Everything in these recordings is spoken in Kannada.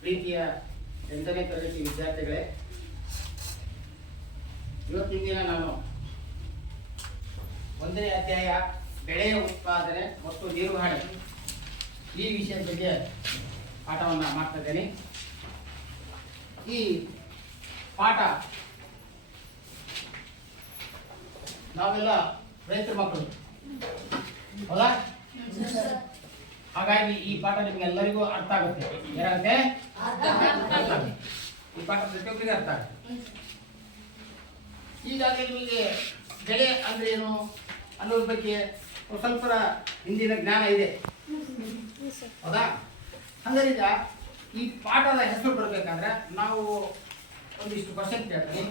ಪ್ರೀತಿಯ 8ನೇ ತರಗತಿ ವಿದ್ಯಾರ್ಥಿಗಳೇ, ಇವತ್ತಿನ ದಿನ ನಾನು 1ನೇ ಅಧ್ಯಾಯ ಬೆಳೆಯ ಉತ್ಪಾದನೆ ಮತ್ತು ನಿರ್ವಹಣೆ ಈ ವಿಷಯದ ಬಗ್ಗೆ ಪಾಠವನ್ನು ಮಾಡ್ತಾ ಇದ್ದೇನೆ. ಈ ಪಾಠ ನಾವೆಲ್ಲ ರೈತರ ಮಕ್ಕಳು ಹೌದಾ? ಹಾಗಾಗಿ ಈ ಪಾಠ ನಿಮ್ಗೆಲ್ಲರಿಗೂ ಅರ್ಥ ಆಗುತ್ತೆ. ಏನಾಗುತ್ತೆ? ಅರ್ಥ ಆಗುತ್ತೆ. ಈ ಪಾಠ ಪ್ರತಿಯೊಬ್ಬರಿಗೆ ಅರ್ಥ ಆಗುತ್ತೆ. ಹೀಗಾಗಿ ನಿಮಗೆ ಬೆಳೆ ಅಂದ್ರೆ ಏನು ಅನ್ನೋದ್ರ ಬಗ್ಗೆ ಸ್ವಲ್ಪ ಹಿಂದಿನ ಜ್ಞಾನ ಇದೆ ಹೌದಾ? ಹಂಗಾರೆ ಈಗ ಈ ಪಾಠದ ಹೆಸರು ಬರ್ಬೇಕಂದ್ರೆ ನಾವು ಒಂದಿಷ್ಟು ಕ್ವಶನ್ ಕೇಳ್ತೀನಿ,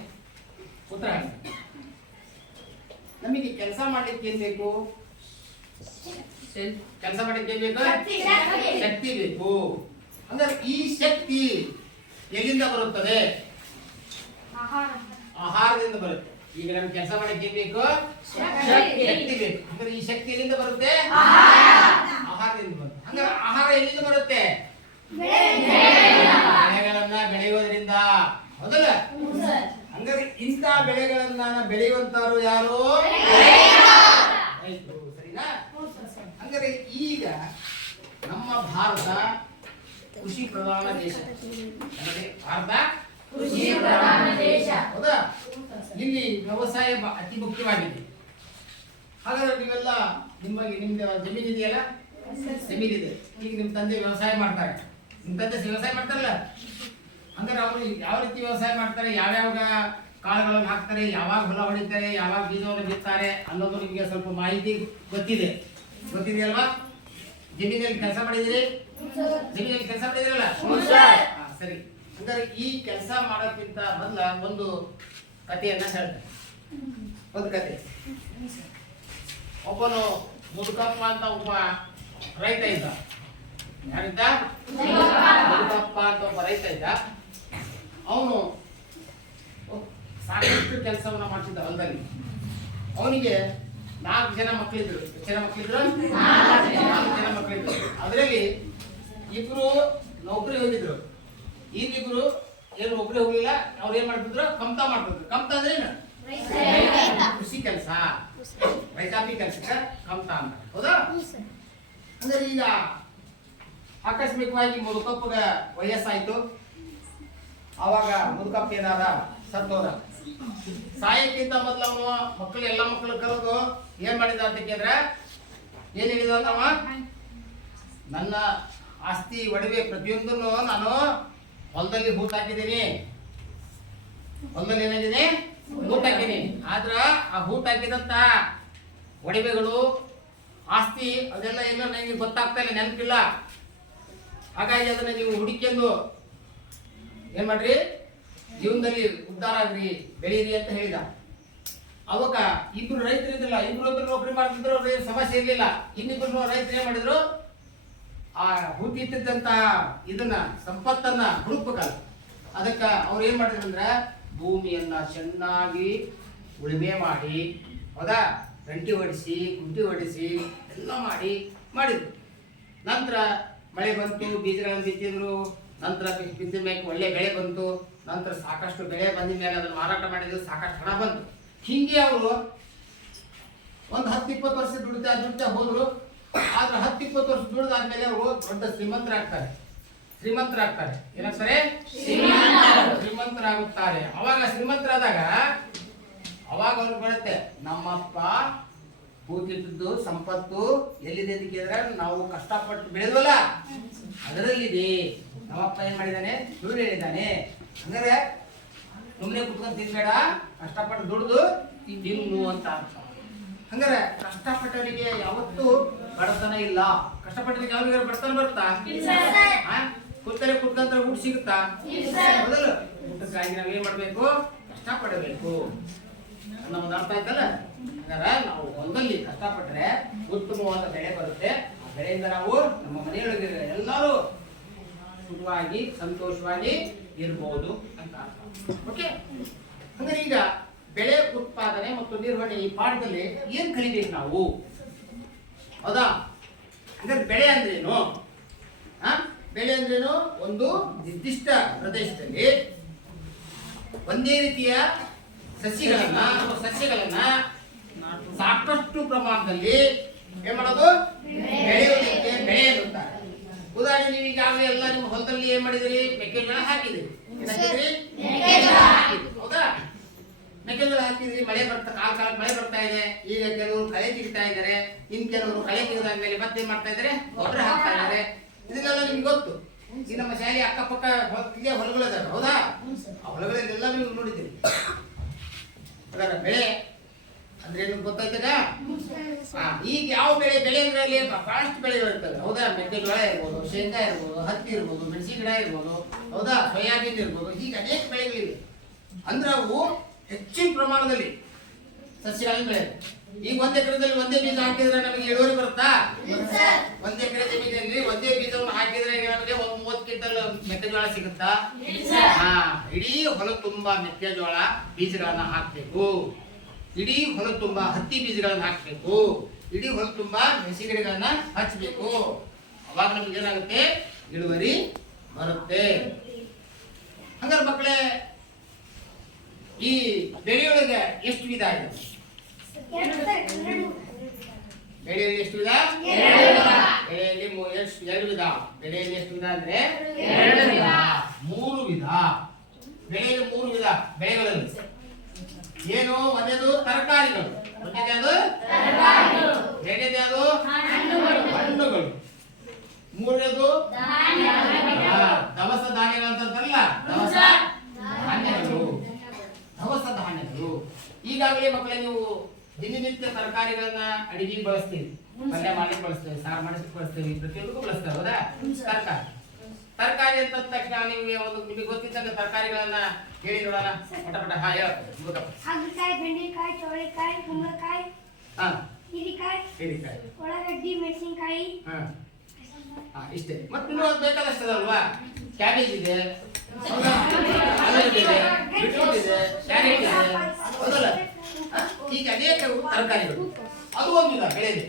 ಉತ್ತರ ಹಾಕಿ. ನಮಗೆ ಕೆಲಸ ಮಾಡ್ಲಿಕ್ಕೆ ಏನ್ ಬೇಕು? ಕೆಲಸ ಮಾಡಲಿಕ್ಕೆ ಏನ್ ಬೇಕು? ಶಕ್ತಿ ಬೇಕು. ಅಂದ್ರೆ ಈ ಶಕ್ತಿ ಎಲ್ಲಿಂದ ಬರುತ್ತದೆ? ಆಹಾರದಿಂದ ಬರುತ್ತೆ. ಈಗ ನಮ್ಗೆ ಕೆಲಸ ಮಾಡಲಿಕ್ಕೆ ಏನ್ ಬೇಕು? ಶಕ್ತಿ ಬೇಕು. ಅಂದ್ರೆ ಈ ಶಕ್ತಿ ಎಲ್ಲಿಂದ ಬರುತ್ತೆ? ಆಹಾರದಿಂದ ಬರುತ್ತೆ. ಅಂದ್ರೆ ಆಹಾರ ಎಲ್ಲಿಂದ ಬರುತ್ತೆ? ಬೆಳೆಗಳನ್ನ ಬೆಳೆಯುವುದರಿಂದ. ಹೌದಲ್ಲ? ಹಂಗಾರೆ ಇಂಥ ಬೆಳೆಗಳನ್ನ ಬೆಳೆಯುವಂತವರು ಯಾರು? ರೈತರು. ಸರಿನಾ? ಹಂಗಾರೆ ಈಗ ನಮ್ಮ ಭಾರತ ಕೃಷಿ ಪ್ರಧಾನ ದೇಶ. ಭಾರತ ಕೃಷಿ ಪ್ರಧಾನ ದೇಶ ಹೌದಾ? ಇಲ್ಲಿ ವ್ಯವಸಾಯ ಅತಿ ಮುಖ್ಯವಾಗಿದೆ. ಹಾಗಾದ್ರೆ ನೀವೆಲ್ಲ ನಿಮ್ದು ಜಮೀನು ಇದೆಯಲ್ಲ? ಜಮೀನಿದೆ. ಈಗ ನಿಮ್ಮ ತಂದೆ ವ್ಯವಸಾಯ ಮಾಡ್ತಾರೆ. ನಿಮ್ಮ ತಂದೆ ವ್ಯವಸಾಯ ಮಾಡ್ತಾರಲ್ಲ, ಹಂಗಾರೆ ಅವರು ಯಾವ ರೀತಿ ವ್ಯವಸಾಯ ಮಾಡ್ತಾರೆ, ಯಾವ್ಯಾವ ಕಾಳುಗಳನ್ನು ಹಾಕ್ತಾರೆ, ಯಾವಾಗ ಹೊಲ ಹೊಡಿತಾರೆ, ಯಾವಾಗ ಬೀಜವನ್ನು ಬಿತ್ತಾರೆ ಅನ್ನೋದು ನಿಮಗೆ ಸ್ವಲ್ಪ ಮಾಹಿತಿ ಗೊತ್ತಿದೆಯಲ್ವಾ? ಜಮೀನಲ್ಲಿ ಕೆಲಸ ಮಾಡಿದಿರಿ? ಜಮೀನಲ್ಲಿ ಕೆಲಸ ಮಾಡಿದಿರಲ್ಲ? ಸರಿ. ಹಂಗಾರೆ ಈ ಕೆಲಸ ಮಾಡೋಕ್ಕಿಂತ ಮೊದಲ ಒಂದು ಕಥೆಯನ್ನ ಹೇಳ್ತಾರೆ. ಒಂದು ಕತೆ. ಒಬ್ಬನು ಮುದುಕಪ್ಪ ಅಂತ ಒಬ್ಬ ರೈತ ಇದ್ದ. ಯಾರಿದ್ದ? ಮುದುಕಪ್ಪ ಅಂತ ಒಬ್ಬ ರೈತ ಇದ್ದ. ಅವನು ಸಾಕಷ್ಟು ಕೆಲಸವನ್ನ ಮಾಡ್ತಿದ್ದ ಹೊಲದಲ್ಲಿ. ಅವನಿಗೆ 4 ಜನ ಮಕ್ಕಳಿದ್ರು. ಎಷ್ಟು ಜನ ಮಕ್ಕಳಿದ್ರು? 4 ಜನ ಮಕ್ಕಳಿದ್ರು. ಅದರಲ್ಲಿ 2 ನೌಕರಿ ಹೋಗಿದ್ರು. ಈಗಿಬ್ರು ಏನು ಒಬ್ಬರೇ ಹೋಗ್ಲಿಲ್ಲ. ಅವ್ರು ಏನ್ ಮಾಡ್ತಿದ್ರು? ಕಮ್ತಾ ಮಾಡ್ತಿದ್ರು. ಕಮ್ತಾ ಅಂದ್ರೆ ಏನು? ಕೃಷಿ ಕೆಲಸ, ರೈತಾಪಿ ಕೆಲಸಕ್ಕೆ ಕಮ್ತಾ ಅಂತ. ಹೌದಾ? ಅಂದ್ರೆ ಈಗ ಆಕಸ್ಮಿಕವಾಗಿ ಮುದುಕಪ್ಪಗ ವಯಸ್ಸಾಯ್ತು. ಅವಾಗ ಮುದುಕಪ್ಪ ಏನಾದ? ಸತ್ತೋದ. ಸಾಯಕ್ಕಿಂತ ಮೊದಲು ಅವನು ಎಲ್ಲ ಮಕ್ಕಳು ಕರೆದು ಏನ್ ಮಾಡಿದ ಅಂತ ಕೇಳಿದ್ರೆ ಏನ್ ಹೇಳಿದ ಅವ? ನನ್ನ ಆಸ್ತಿ ಒಡವೆ ಪ್ರತಿಯೊಂದನ್ನು ನಾನು ಹೊಲದಲ್ಲಿ ಹೂತ್ ಹಾಕಿದ್ದೀನಿ. ಹೊಲದಲ್ಲಿ ಏನಾಗಿದೆ? ಹೂತ್ ಹಾಕಿನಿ. ಆದ್ರ ಆ ಹೂತ್ ಹಾಕಿದಂತ ಒಡವೆಗಳು, ಆಸ್ತಿ ಅದೆಲ್ಲ ಏನೋ ನನಗೆ ಗೊತ್ತಾಗ್ತಾ ಇಲ್ಲ, ನೆನಪಿಲ್ಲ. ಹಾಗಾಗಿ ಅದನ್ನ ನೀವು ಹುಡುಕಿಕೊಂಡು ಏನ್ ಮಾಡ್ರಿ? ಜೀವನದಲ್ಲಿ ಉದ್ಧಾರ ಆಗ್ರಿ, ಬೆಳೀರಿ ಅಂತ ಹೇಳಿದ. ಅವಾಗ 2 ರೈತರು ಇದ್ದಿಲ್ಲ. 2 ನೌಕರಿ ಮಾಡ್ತಿದ್ರು, ಅವ್ರಿಗೆ ಸಮಸ್ಯೆ ಇರ್ಲಿಲ್ಲ. ಇನ್ನಿಬ್ರು ರೈತರು ಏನ್ ಮಾಡಿದ್ರು? ಆ ಹೂತಿಟ್ಟಿದ್ದಂತ ಇದನ್ನ ಸಂಪತ್ತನ್ನ ಹುಡುಕ್ಬೇಕಲ್ಲ. ಅದಕ್ಕ ಅವ್ರು ಏನ್ ಮಾಡಿದ್ರು ಅಂದ್ರೆ ಭೂಮಿಯನ್ನ ಚೆನ್ನಾಗಿ ಉಳುಮೆ ಮಾಡಿ, ಹೌದಾ, ರಂಟಿ ಹೊಡಿಸಿ, ಕುಂಟಿ ಹೊಡಿಸಿ ಎಲ್ಲ ಮಾಡಿದ್ರು. ನಂತರ ಮಳೆ ಬಂತು, ಬೀಜಗಳನ್ನು ಬಿತ್ತಿದ್ರು. ನಂತರ ಬಿದ್ದ ಮೇಲೆ ಒಳ್ಳೆ ಬೆಳೆ ಬಂತು. ನಂತರ ಸಾಕಷ್ಟು ಬೆಳೆ ಬಂದ ಮೇಲೆ ಅದನ್ನು ಮಾರಾಟ ಮಾಡಿದ್ರು, ಸಾಕಷ್ಟು ಹಣ ಬಂತು. ಹಿಂಗೆ ಅವರು ಒಂದು 10-20 ವರ್ಷ ದುಡಿತಾ ಹೋದ್ರು. ಆದ್ರೆ 10-20 ವರ್ಷ ದುಡಿದಾದ್ಮೇಲೆ ಅವರು ದೊಡ್ಡ ಶ್ರೀಮಂತರಾಗ್ತಾರೆ. ಏನಾಗ್ತಾರೆ? ಶ್ರೀಮಂತರಾಗುತ್ತಾರೆ. ಅವಾಗ ಶ್ರೀಮಂತರಾದಾಗ ಅವಾಗ ಅವ್ರಿಗೆ ಬರುತ್ತೆ, ನಮ್ಮಪ್ಪ ಕೂತಿದ್ದು ಸಂಪತ್ತು ಎಲ್ಲಿದೆ ಅಂತ ಕೇಳಿದ್ರೆ ನಾವು ಕಷ್ಟಪಟ್ಟು ಬೆಳೆದ್ವಲ್ಲ ಅದರಲ್ಲಿದೆ. ನಮ್ಮಪ್ಪ ಏನ್ ಮಾಡಿದಾನೆ? ಸುಳ್ಳು ಹೇಳಿದ್ದಾನೆ. ಹಂಗಾರೆ ಸುಮ್ಮನೆ ಕುತ್ಕೊಂಡು ತಿನ್ಬೇಡ, ಕಷ್ಟಪಟ್ಟು ದುಡ್ದು ತಿನ್ನು ಅಂತ ಅರ್ಥ. ಹಂಗಾರೆ ಕಷ್ಟಪಟ್ಟವರಿಗೆ ಯಾವತ್ತೂ ಬಡತನ ಇಲ್ಲ. ಕಷ್ಟಪಟ್ಟವರಿಗೆ ಯಾವಾಗ ಬಡತನ ಬರುತ್ತಾ? ಕುತ್ಕೊಂಡ್ರೆ ಊಟ ಸಿಗುತ್ತಾ? ಮೊದಲು ಊಟಕ್ಕಾಗಿ ನಾವೇನ್ ಮಾಡ್ಬೇಕು? ಕಷ್ಟಪಡಬೇಕು. ನಮ್ದು ಅರ್ಥ ಆಯ್ತಲ್ಲ? ಹಂಗಾರೆ ನಾವು ಹೊಲದಲ್ಲಿ ಕಷ್ಟಪಟ್ಟರೆ ಉತ್ತಮವಾದ ಬೆಳೆ ಬರುತ್ತೆ. ಆ ಬೆಳೆಯಿಂದ ನಾವು ನಮ್ಮ ಮನೆಯೊಳಗೆ ಎಲ್ಲರೂ ಸುಖವಾಗಿ ಸಂತೋಷವಾಗಿ ಇರ್ಬೋದು ಅಂತ ಅರ್ಥ. ಓಕೆ? ಹಂಗಾರೆ ಈಗ ಬೆಳೆ ಉತ್ಪಾದನೆ ಮತ್ತು ನಿರ್ವಹಣೆ ಈ ಪಾಠದಲ್ಲಿ ಏನ್ ಕಲಿಬೇಕು ನಾವು? ಹೌದಾ? ಹಂಗಾರೆ ಬೆಳೆ ಅಂದ್ರೆ ಏನು? ಬೆಳೆ ಅಂದ್ರೇನು? ಒಂದು ನಿರ್ದಿಷ್ಟ ಪ್ರದೇಶದಲ್ಲಿ ಒಂದೇ ರೀತಿಯ ಸಸ್ಯಗಳನ್ನ ಸಾಕಷ್ಟು ಪ್ರಮಾಣದಲ್ಲಿ ಏನ್ ಮಾಡೋದು? ಬೆಳೆಯೋದಕ್ಕೆ ಬೆಳೆ ಎನ್ನುತ್ತಾರೆ. ಉದಾಹರಣೆ, ನೀವು ಈಗಾಗಲೇ ಎಲ್ಲ ನಿಮ್ಮ ಹೊಲದಲ್ಲಿ ಏನ್ ಮಾಡಿದಿರಿ? ಮೆಕ್ಕೆಜೋಳ ಹಾಕಿದಿರಿ. ಹೌದಾ? ಮೆಕ್ಕೆಜೋಳ ಹಾಕಿದ್ರಿ, ಮಳೆ ಬರ್ತಾ ಕಾಲ ಮಳೆ ಬರ್ತಾ ಇದೆ. ಈಗ ಕೆಲವರು ಕಳೆ ತೆಗಿತಾ ಇದ್ದಾರೆ, ಇನ್ ಕೆಲವರು ಕಳೆ ತೆಗೆದಾದ್ಮೇಲೆ ಮತ್ತೆ ಏನ್ ಮಾಡ್ತಾ ಇದ್ದಾರೆ? ಗೊಬ್ಬರ ಹಾಕ್ತಾ ಇದ್ದಾರೆ. ಇದನ್ನೆಲ್ಲ ನಿಮ್ಗೆ ಗೊತ್ತು. ಈ ನಮ್ಮ ಶಾಲೆ ಅಕ್ಕಪಕ್ಕ ಇಲ್ಲೇ ಹೊಲಗಳಿದಾವೆ. ಹೌದಾ? ಆ ಹೊಲಗಳಲ್ಲೆಲ್ಲ ನೀವು ನೋಡಿದ್ದೀರಿ. ಅದರ ಬೆಳೆ ಅಂದ್ರೆ ಏನು ಗೊತ್ತಾಯ್ತದ? ಈಗ ಯಾವ ಬೆಳೆ ಅಂದ್ರೆ ಅಲ್ಲಿ ಬಹಳಷ್ಟು ಬೆಳೆಗಳು ಇರ್ತವೆ. ಹೌದಾ? ಮೆಕ್ಕೆಜೋಳ ಇರ್ಬೋದು, ಶೇಂಗಾ ಇರ್ಬೋದು, ಹತ್ತಿ ಇರ್ಬೋದು, ಮೆಣಸಿ ಗಿಡ ಇರ್ಬೋದು, ಹೌದಾ, ಸೋಯಾಬೀನ್ ಇರ್ಬೋದು, ಹೀಗೆ ಅನೇಕ ಬೆಳೆಗಳಿವೆ. ಅಂದ್ರೆ ಅವು ಹೆಚ್ಚಿನ ಪ್ರಮಾಣದಲ್ಲಿ ಸಸ್ಯಗಳನ್ನು ಬೆಳೆಯುತ್ತೆ. ಈಗ 1 ಎಕರೆದಲ್ಲಿ ಒಂದೇ ಬೀಜ ಹಾಕಿದ್ರೆ ನಮಗೆ ಇಳುವರಿ ಬರುತ್ತಾ? 1 ಎಕರೆ ಜಮೀನಲ್ಲಿ ಒಂದೇ ಬೀಜವನ್ನು ಹಾಕಿದ್ರೆ ನಮಗೆ 30 ಕ್ವಿಂಟಲ್ ಮೆಕ್ಕೆಜೋಳ ಸಿಗುತ್ತಾ? ಇಡೀ ಹೊಲ ತುಂಬಾ ಮೆಕ್ಕೆಜೋಳ ಬೀಜಗಳನ್ನ ಹಾಕ್ಬೇಕು, ಇಡೀ ಹೊಲ ತುಂಬಾ ಹತ್ತಿ ಬೀಜಗಳನ್ನ ಹಾಕ್ಬೇಕು, ಇಡೀ ಹೊಲ ತುಂಬಾ ಮೆಣಸಿ ಗಿಡಗಳನ್ನ ಹಚ್ಚಬೇಕು. ಅವಾಗ ನಮ್ಗೆ ಏನಾಗುತ್ತೆ? ಇಳುವರಿ ಬರುತ್ತೆ. ಹಂಗಾರೆ ಮಕ್ಕಳೇ, ಈ ಬೆಳೆಯೊಳಗೆ ಎಷ್ಟು ವಿಧ ಇದೆ? ಬೆಳೆಯಲ್ಲಿ ಎಷ್ಟು ವಿಧ? ಬೆಳೆಯಲ್ಲಿ 2 ವಿಧ. ಬೆಳೆಯಲ್ಲಿ ಎಷ್ಟು ವಿಧ ಅಂದ್ರೆ 2 ವಿಧ. 3 ವಿಧ. ಬೆಳೆಯಲ್ಲಿ 3 ವಿಧ. ಬೆಳೆಗಳಲ್ಲಿ ಏನು? ಒಂದೇದು ತರಕಾರಿಗಳು, ಎರಡನೇದು ಹಣ್ಣುಗಳು, ಮೂರನೇದು ದವಸ ಧಾನ್ಯಗಳು ಅಂತಾರಲ್ಲ, ದವಸ ಧಾನ್ಯಗಳು. ಈಗಾಗಲೇ ಮಕ್ಕಳೇ ನೀವು ದಿನನಿತ್ಯ ತರಕಾರಿಗಳನ್ನ ಅಡಿಗೆಗೆ ಬಳಸ್ತೀವಿ, ಪಲ್ಯ ಮಾಡಿ ಬಳಸ್ತೇವೆ, ಸಾರು ಮಾಡಿ ಬಳಸ್ತೇವೆ, ಪ್ರತಿಯೊಂದಕ್ಕೂ ಬಳಸ್ತೇವೆ. ಹೌದಾ? ತರಕಾರಿ ಅಂತ ತಕ್ಷಣ ನಿಮಗೆ ಗೊತ್ತಿದ್ದಂಗೆ ತರಕಾರಿಗಳನ್ನ ಹೇಳಿ ನೋಡೋಣ. ಪಟ ಹಾಗಲಕಾಯಿ, ಬೆಂಡೆಕಾಯಿ, ಚೌಳಿಕಾಯಿ, ಕುಂಬಳಕಾಯಿ, ಹೀರೆಕಾಯಿ, ಉಳ್ಳಾಗಡ್ಡಿ, ಮೆಣಸಿನಕಾಯಿ, ಇಷ್ಟೇ. ಮತ್ತೆ ಇನ್ನೂ ಬೇಕಾದಷ್ಟು ಅದಲ್ವಾ? ಕ್ಯಾಬೇಜ್ ಇದೆ, ಬೀಟ್ರೂಟ್ ಇದೆ, ಕ್ಯಾರೆಟ್ ಇದೆ, ಹೌದಲ್ಲ? ಈಗ ಅನೇಕ ತರಕಾರಿಗಳು. ಅದು ಒಂದು ವಿಧ ಬೆಳೆದೆ.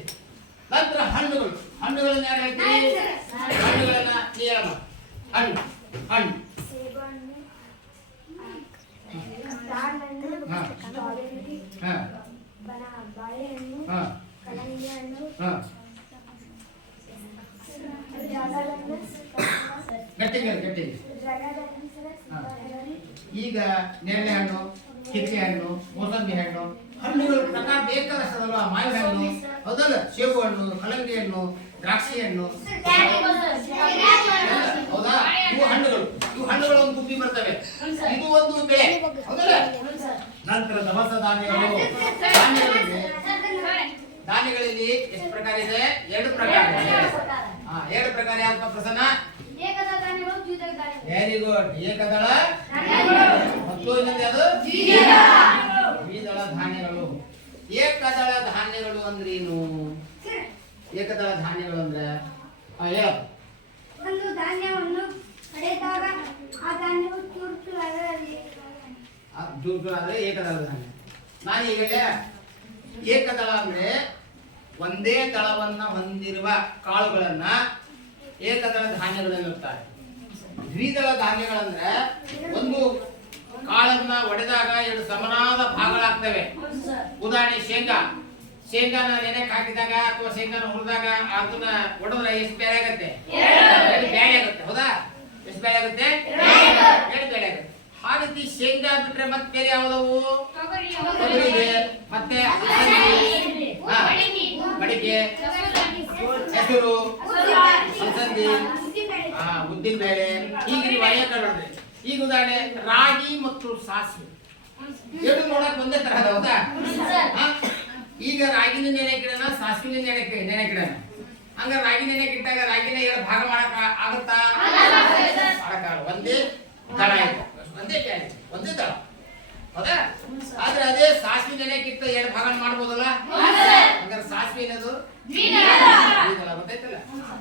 ನಂತರ ಹಣ್ಣುಗಳನ್ನ ಯಾರು ಹೇಳ್ತೀವಿ? ಹಣ್ಣುಗಳನ್ನ ಹೇಳಮ್ಮ. ಹಣ್ಣು ಬಾಳೆಹಣ್ಣು, ಕಲ್ಲಂಗಡಿ ಹಣ್ಣು, ಗಟ್ಟಿ. ಈಗ ನೇರಳೆ ಹಣ್ಣು, ಕಿತ್ತಳೆ ಹಣ್ಣು, ಮೋಸಂಬಿ ಹಣ್ಣು, ಹಣ್ಣುಗಳು ಪ್ರಕಾರ ಬೇಕಾದಷ್ಟದಲ್ವಾ? ಮಾವಿನ ಹಣ್ಣು, ಹೌದಲ್ಲ? ಸೇಬು ಹಣ್ಣು, ಕಲ್ಲಂಗಡಿ ಹಣ್ಣು, ದ್ರಾಕ್ಷಿ ಹಣ್ಣು, ಹೌದಾ? ಇವು ಹಣ್ಣುಗಳು ಒಂದು ಗುಂಪಿ ಬರ್ತವೆ. ಇದು ಒಂದು ಬೆಳೆ, ಹೌದಲ್ಲ? ನಂತರ ದವಸ ಧಾನ್ಯಗಳಲ್ಲಿ ಎಷ್ಟು ಪ್ರಕಾರ ಇದೆ? 2 ಪ್ರಕಾರ. 2 ಪ್ರಕಾರ ಯಾರಪ್ಪ ಪ್ರಸನ್ನ? Very good. ಏಕದಳ ಮತ್ತು ಇನ್ನೊಂದು ಯಾವುದು? ದ್ವಿದಳ ಧಾನ್ಯಗಳು. ಏಕದಳ ಧಾನ್ಯಗಳು ಅಂದ್ರೆ ಏನು? ಏಕದಳ ಧಾನ್ಯಗಳು ಅಂದ್ರೆ ಒಂದು ಧಾನ್ಯವನ್ನು ಕಡೆದಾಗ ಆ ಧಾನ್ಯವು ಚೂರ್ಚೂರಾದ್ರೆ ಏಕದಳ ಧಾನ್ಯ. ನಾನು ಈಗಲೇ ಏಕದಳ ಅಂದ್ರೆ ಒಂದೇ ದಳವನ್ನ ಹೊಂದಿರುವ ಕಾಳುಗಳನ್ನ ಏಕದಳ ಧಾನ್ಯಗಳು ಎನ್ನುತ್ತಾರೆ. ದ್ವಿದಳ ಧಾನ್ಯಗಳಂದ್ರೆ ಒಂದು ಕಾಳನ್ನ ಒಡೆದಾಗ 2 ಸಮನಾದ ಭಾಗಗಳಾಗ್ತವೆ. ಉದಾಹರಣೆ ಶೇಂಗಾನ ನೆನೆಗೆ ಹಾಕಿದಾಗ ಅಥವಾ ಶೇಂಗಾನ ಹುರಿದಾಗ ಅದನ್ನ ಒಡೆದ್ರೆ ಎಷ್ಟು ಬೇಳೆ ಆಗುತ್ತೆ? 2 ಬೇಳೆ ಆಗುತ್ತೆ. ಹೌದಾ? ಎಷ್ಟು ಬೇಳೆ ಆಗುತ್ತೆ? 2 ಬೇಳೆ ಆಗುತ್ತೆ. ಆ ರೀತಿ ಶೇಂಗಾ ಬಿಟ್ರೆ ಮತ್ತೆ ಬೇರೆ ಯಾವ್ದವು? ತೊಗರಿ ಇದೆ, ಮತ್ತೆ ಮಡಿಕೆ, ಹೆಸರು, ಅಲಸಂದಿ, ಉದ್ದಿನ ಬೇಳೆ, ಹೀಗೆ ನೀವು ಅನೇಕ ನೋಡಿದ್ರೆ. ಈಗ ಉದಾಹರಣೆ ರಾಗಿ ಮತ್ತು ಸಾಸಿವೆ 2 ನೋಡಕ್ ಒಂದೇ ತರ. ಹೌದಾ? ಈಗ ರಾಗಿನ ನೆನೆಗಿಡನ, ಸಾಸಿವೆ ನೆನೆಗಿಡನ. ಹಂಗ ರಾಗಿ ನೆನೆಗಿಟ್ಟಾಗ ರಾಗಿನ 2 ಭಾಗ ಮಾಡಕ್ ಆಗುತ್ತಾ? ಒಂದೇ ದಳ ಇದೆ, ಒಂದೇ ದಳ. ಹೌದಾ? ಆದ್ರೆ ಅದೇ ಸಾಸಿವೆ ನೆನೆಗಿಟ್ಟ 2 ಭಾಗ ಮಾಡ್ಬೋದಲ್ಲ? ಹಂಗಾರೆ ಸಾಸಿವೆ ಏನದು? ದ್ವಿದಳ. ಗೊತ್ತಾಯ್ತಲ್ಲ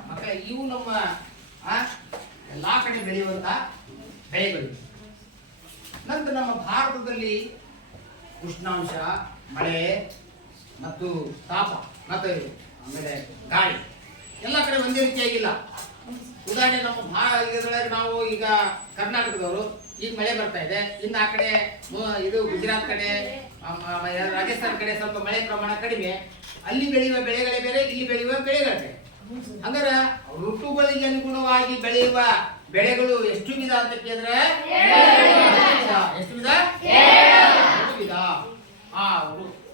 ಮಕ್ಕಳೇ? ಇವು ನಮ್ಮ ಎಲ್ಲಾ ಕಡೆ ಬೆಳೆಯುವಂತ ಬೆಳೆಗಳು. ನಂತರ ನಮ್ಮ ಭಾರತದಲ್ಲಿ ಉಷ್ಣಾಂಶ, ಮಳೆ ಮತ್ತು ತಾಪ ಮತ್ತು ಆಮೇಲೆ ಗಾಳಿ ಎಲ್ಲ ಕಡೆ ಒಂದೇ ರೀತಿಯಾಗಿಲ್ಲ. ಉದಾಹರಣೆ ನಮ್ಮ ಇದರೊಳಗೆ ನಾವು ಈಗ ಕರ್ನಾಟಕದವರು ಈಗ ಮಳೆ ಬರ್ತಾ ಇದೆ, ಇನ್ನು ಆ ಕಡೆ ಇದು ಗುಜರಾತ್ ಕಡೆ ರಾಜಸ್ಥಾನ ಕಡೆ ಸ್ವಲ್ಪ ಮಳೆ ಪ್ರಮಾಣ ಕಡಿಮೆ, ಅಲ್ಲಿ ಬೆಳೆಯುವ ಬೆಳೆಗಳೇ ಬೇರೆ, ಇಲ್ಲಿ ಬೆಳೆಯುವ ಬೆಳೆಗಳೇ ಬೇರೆ. ಹಂಗಾರೆ ಋತುಗಳಿಗೆ ಅನುಗುಣವಾಗಿ ಬೆಳೆಯುವ ಬೆಳೆಗಳು ಎಷ್ಟು ವಿಧ ಅಂತ ಕೇಳಿದ್ರೆ ಎಷ್ಟು ವಿಧ? ಎರಡು ವಿಧ. ಆ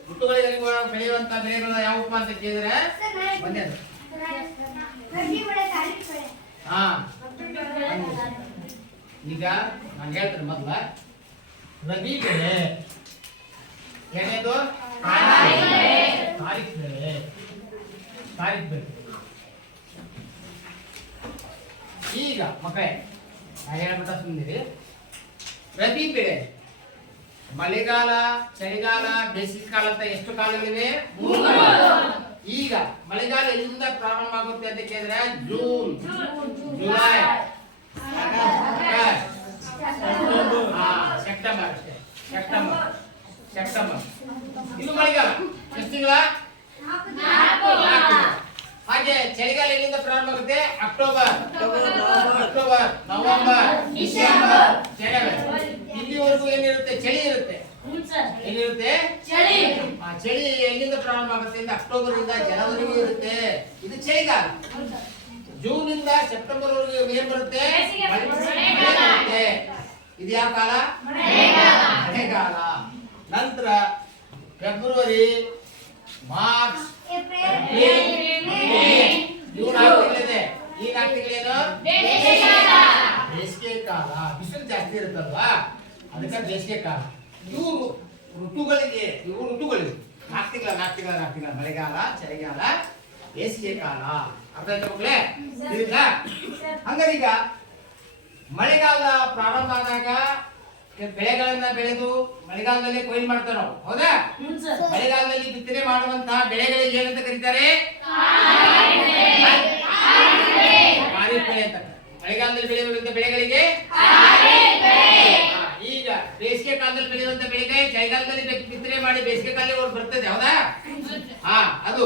ಋತುಗಳಿಗೆ ಅನುಗುಣವಾಗಿ ಬೆಳೆಯುವಂತ ಬೆಳೆಗಳು ಯಾವಪ್ಪ ಅಂತ ಕೇಳಿದ್ರೆ ಒಂದೇದು ಹಾ. ಈಗ ನಾನು ಹೇಳ್ತೇನೆ ಮೊದಲ ರಬಿ ಬೆಳೆ, ಎರಡನೇದು ಖಾರಿಫ್ ಬೆಳೆ. ಈಗ ಮಕ್ಕಳೇ ನಾನು ಹೇಳ್ಬಿಟ್ಟ ಸುಮ್ಮನಿರಿ. ರಬಿ ಬೆಳೆ ಮಳೆಗಾಲ, ಚಳಿಗಾಲ, ಬೇಸಿಗೆ ಕಾಲ ಅಂತ ಎಷ್ಟು ಕಾಲಗಳಿವೆ? 3 ಕಾಲ. ಈಗ ಮಳೆಗಾಲ ಎಲ್ಲಿಂದ ಪ್ರಾರಂಭ ಆಗುತ್ತೆ ಅಂತ ಕೇಳಿದ್ರೆ ಜೂನ್, ಜುಲೈ, ಸೆಪ್ಟೆಂಬರ್ ಇದು ಮಳೆಗಾಲ. ಎಷ್ಟು ತಿಂಗಳ? 4. ಹಾಗೆ ಚಳಿಗಾಲ ಎಲ್ಲಿಂದ ಪ್ರಾರಂಭ ಆಗುತ್ತೆ? ಅಕ್ಟೋಬರ್, ನವೆಂಬರ್, ಡಿಸೆಂಬರ್, ಜನವರಿ. ಇಲ್ಲಿವರೆಗೂ ಏನಿರುತ್ತೆ? ಚಳಿ ಇರುತ್ತೆ. ಏನಿರುತ್ತೆ? ಚಳಿ. ಚಳಿ ಎಲ್ಲಿಂದ ಪ್ರಾರಂಭ ಆಗುತ್ತೆ? ಅಕ್ಟೋಬರ್ ಇಂದ ಜನವರಿಗೂ ಇರುತ್ತೆ. ಇದು ಚಳಿಗಾಲ. ಜೂನ್ ಇಂದ ಸೆಪ್ಟೆಂಬರ್ ವರೆಗೂ ಏನ್ ಬರುತ್ತೆ? ಮಳೆ ಬರುತ್ತೆ. ಇದು ಯಾವ ಕಾಲ? ಮಳೆಗಾಲ. ನಂತರ ಫೆಬ್ರವರಿ, ಮಾರ್ಚ್, ಏಪ್ರಿಲ್, ಇವು 4 ತಿಂಗಳಿದೆ. ಈ 4 ತಿಂಗಳೇನು? ಬೇಸಿಗೆ ಕಾಲ. ಬಿಸಿಲು ಜಾಸ್ತಿ ಇರುತ್ತಲ್ವಾ, ಅದಕ್ಕೆ ಬೇಸಿಗೆ ಕಾಲ. ಇವು ಋತುಗಳಿಗೆ 4 ತಿಂಗಳ ಮಳೆಗಾಲ, ಚಳಿಗಾಲ, ಬೇಸಿಗೆ ಕಾಲ. ಅರ್ಥ ಆಯ್ತಾ ಮಕ್ಕಳೇ? ಹಂಗಾರೆ ಈಗ ಮಳೆಗಾಲ ಪ್ರಾರಂಭ ಆದಾಗ ಬೆಳೆಗಳನ್ನ ಬೆಳೆದು ಮಳೆಗಾಲದಲ್ಲಿ ಕೊಯ್ಲು ಮಾಡ್ತಾರೆ ನಾವು, ಹೌದಾ? ಮಳೆಗಾಲದಲ್ಲಿ ಬಿತ್ತನೆ ಮಾಡುವಂತಹ ಬೆಳೆಗಳಿಗೆ ಏನಂತ ಕರೀತಾರೆ? ಖಾರಿಫ್ ಬೆಳೆ ಅಂತ. ಮಳೆಗಾಲದಲ್ಲಿ ಬೆಳೆಯುವಂತ ಬೆಳೆಗಳಿಗೆ ಈಗ ಬೇಸಿಗೆ ಕಾಲದಲ್ಲಿ ಬೆಳೆಯುವಂತ ಬೆಳೆಗೆ ಚಳಿಗಾಲದಲ್ಲಿ ಬಿತ್ತನೆ ಮಾಡಿ ಬೇಸಿಗೆ ಕಾಲದಲ್ಲಿ ಬರ್ತದೆ, ಹೌದಾ? ಅದು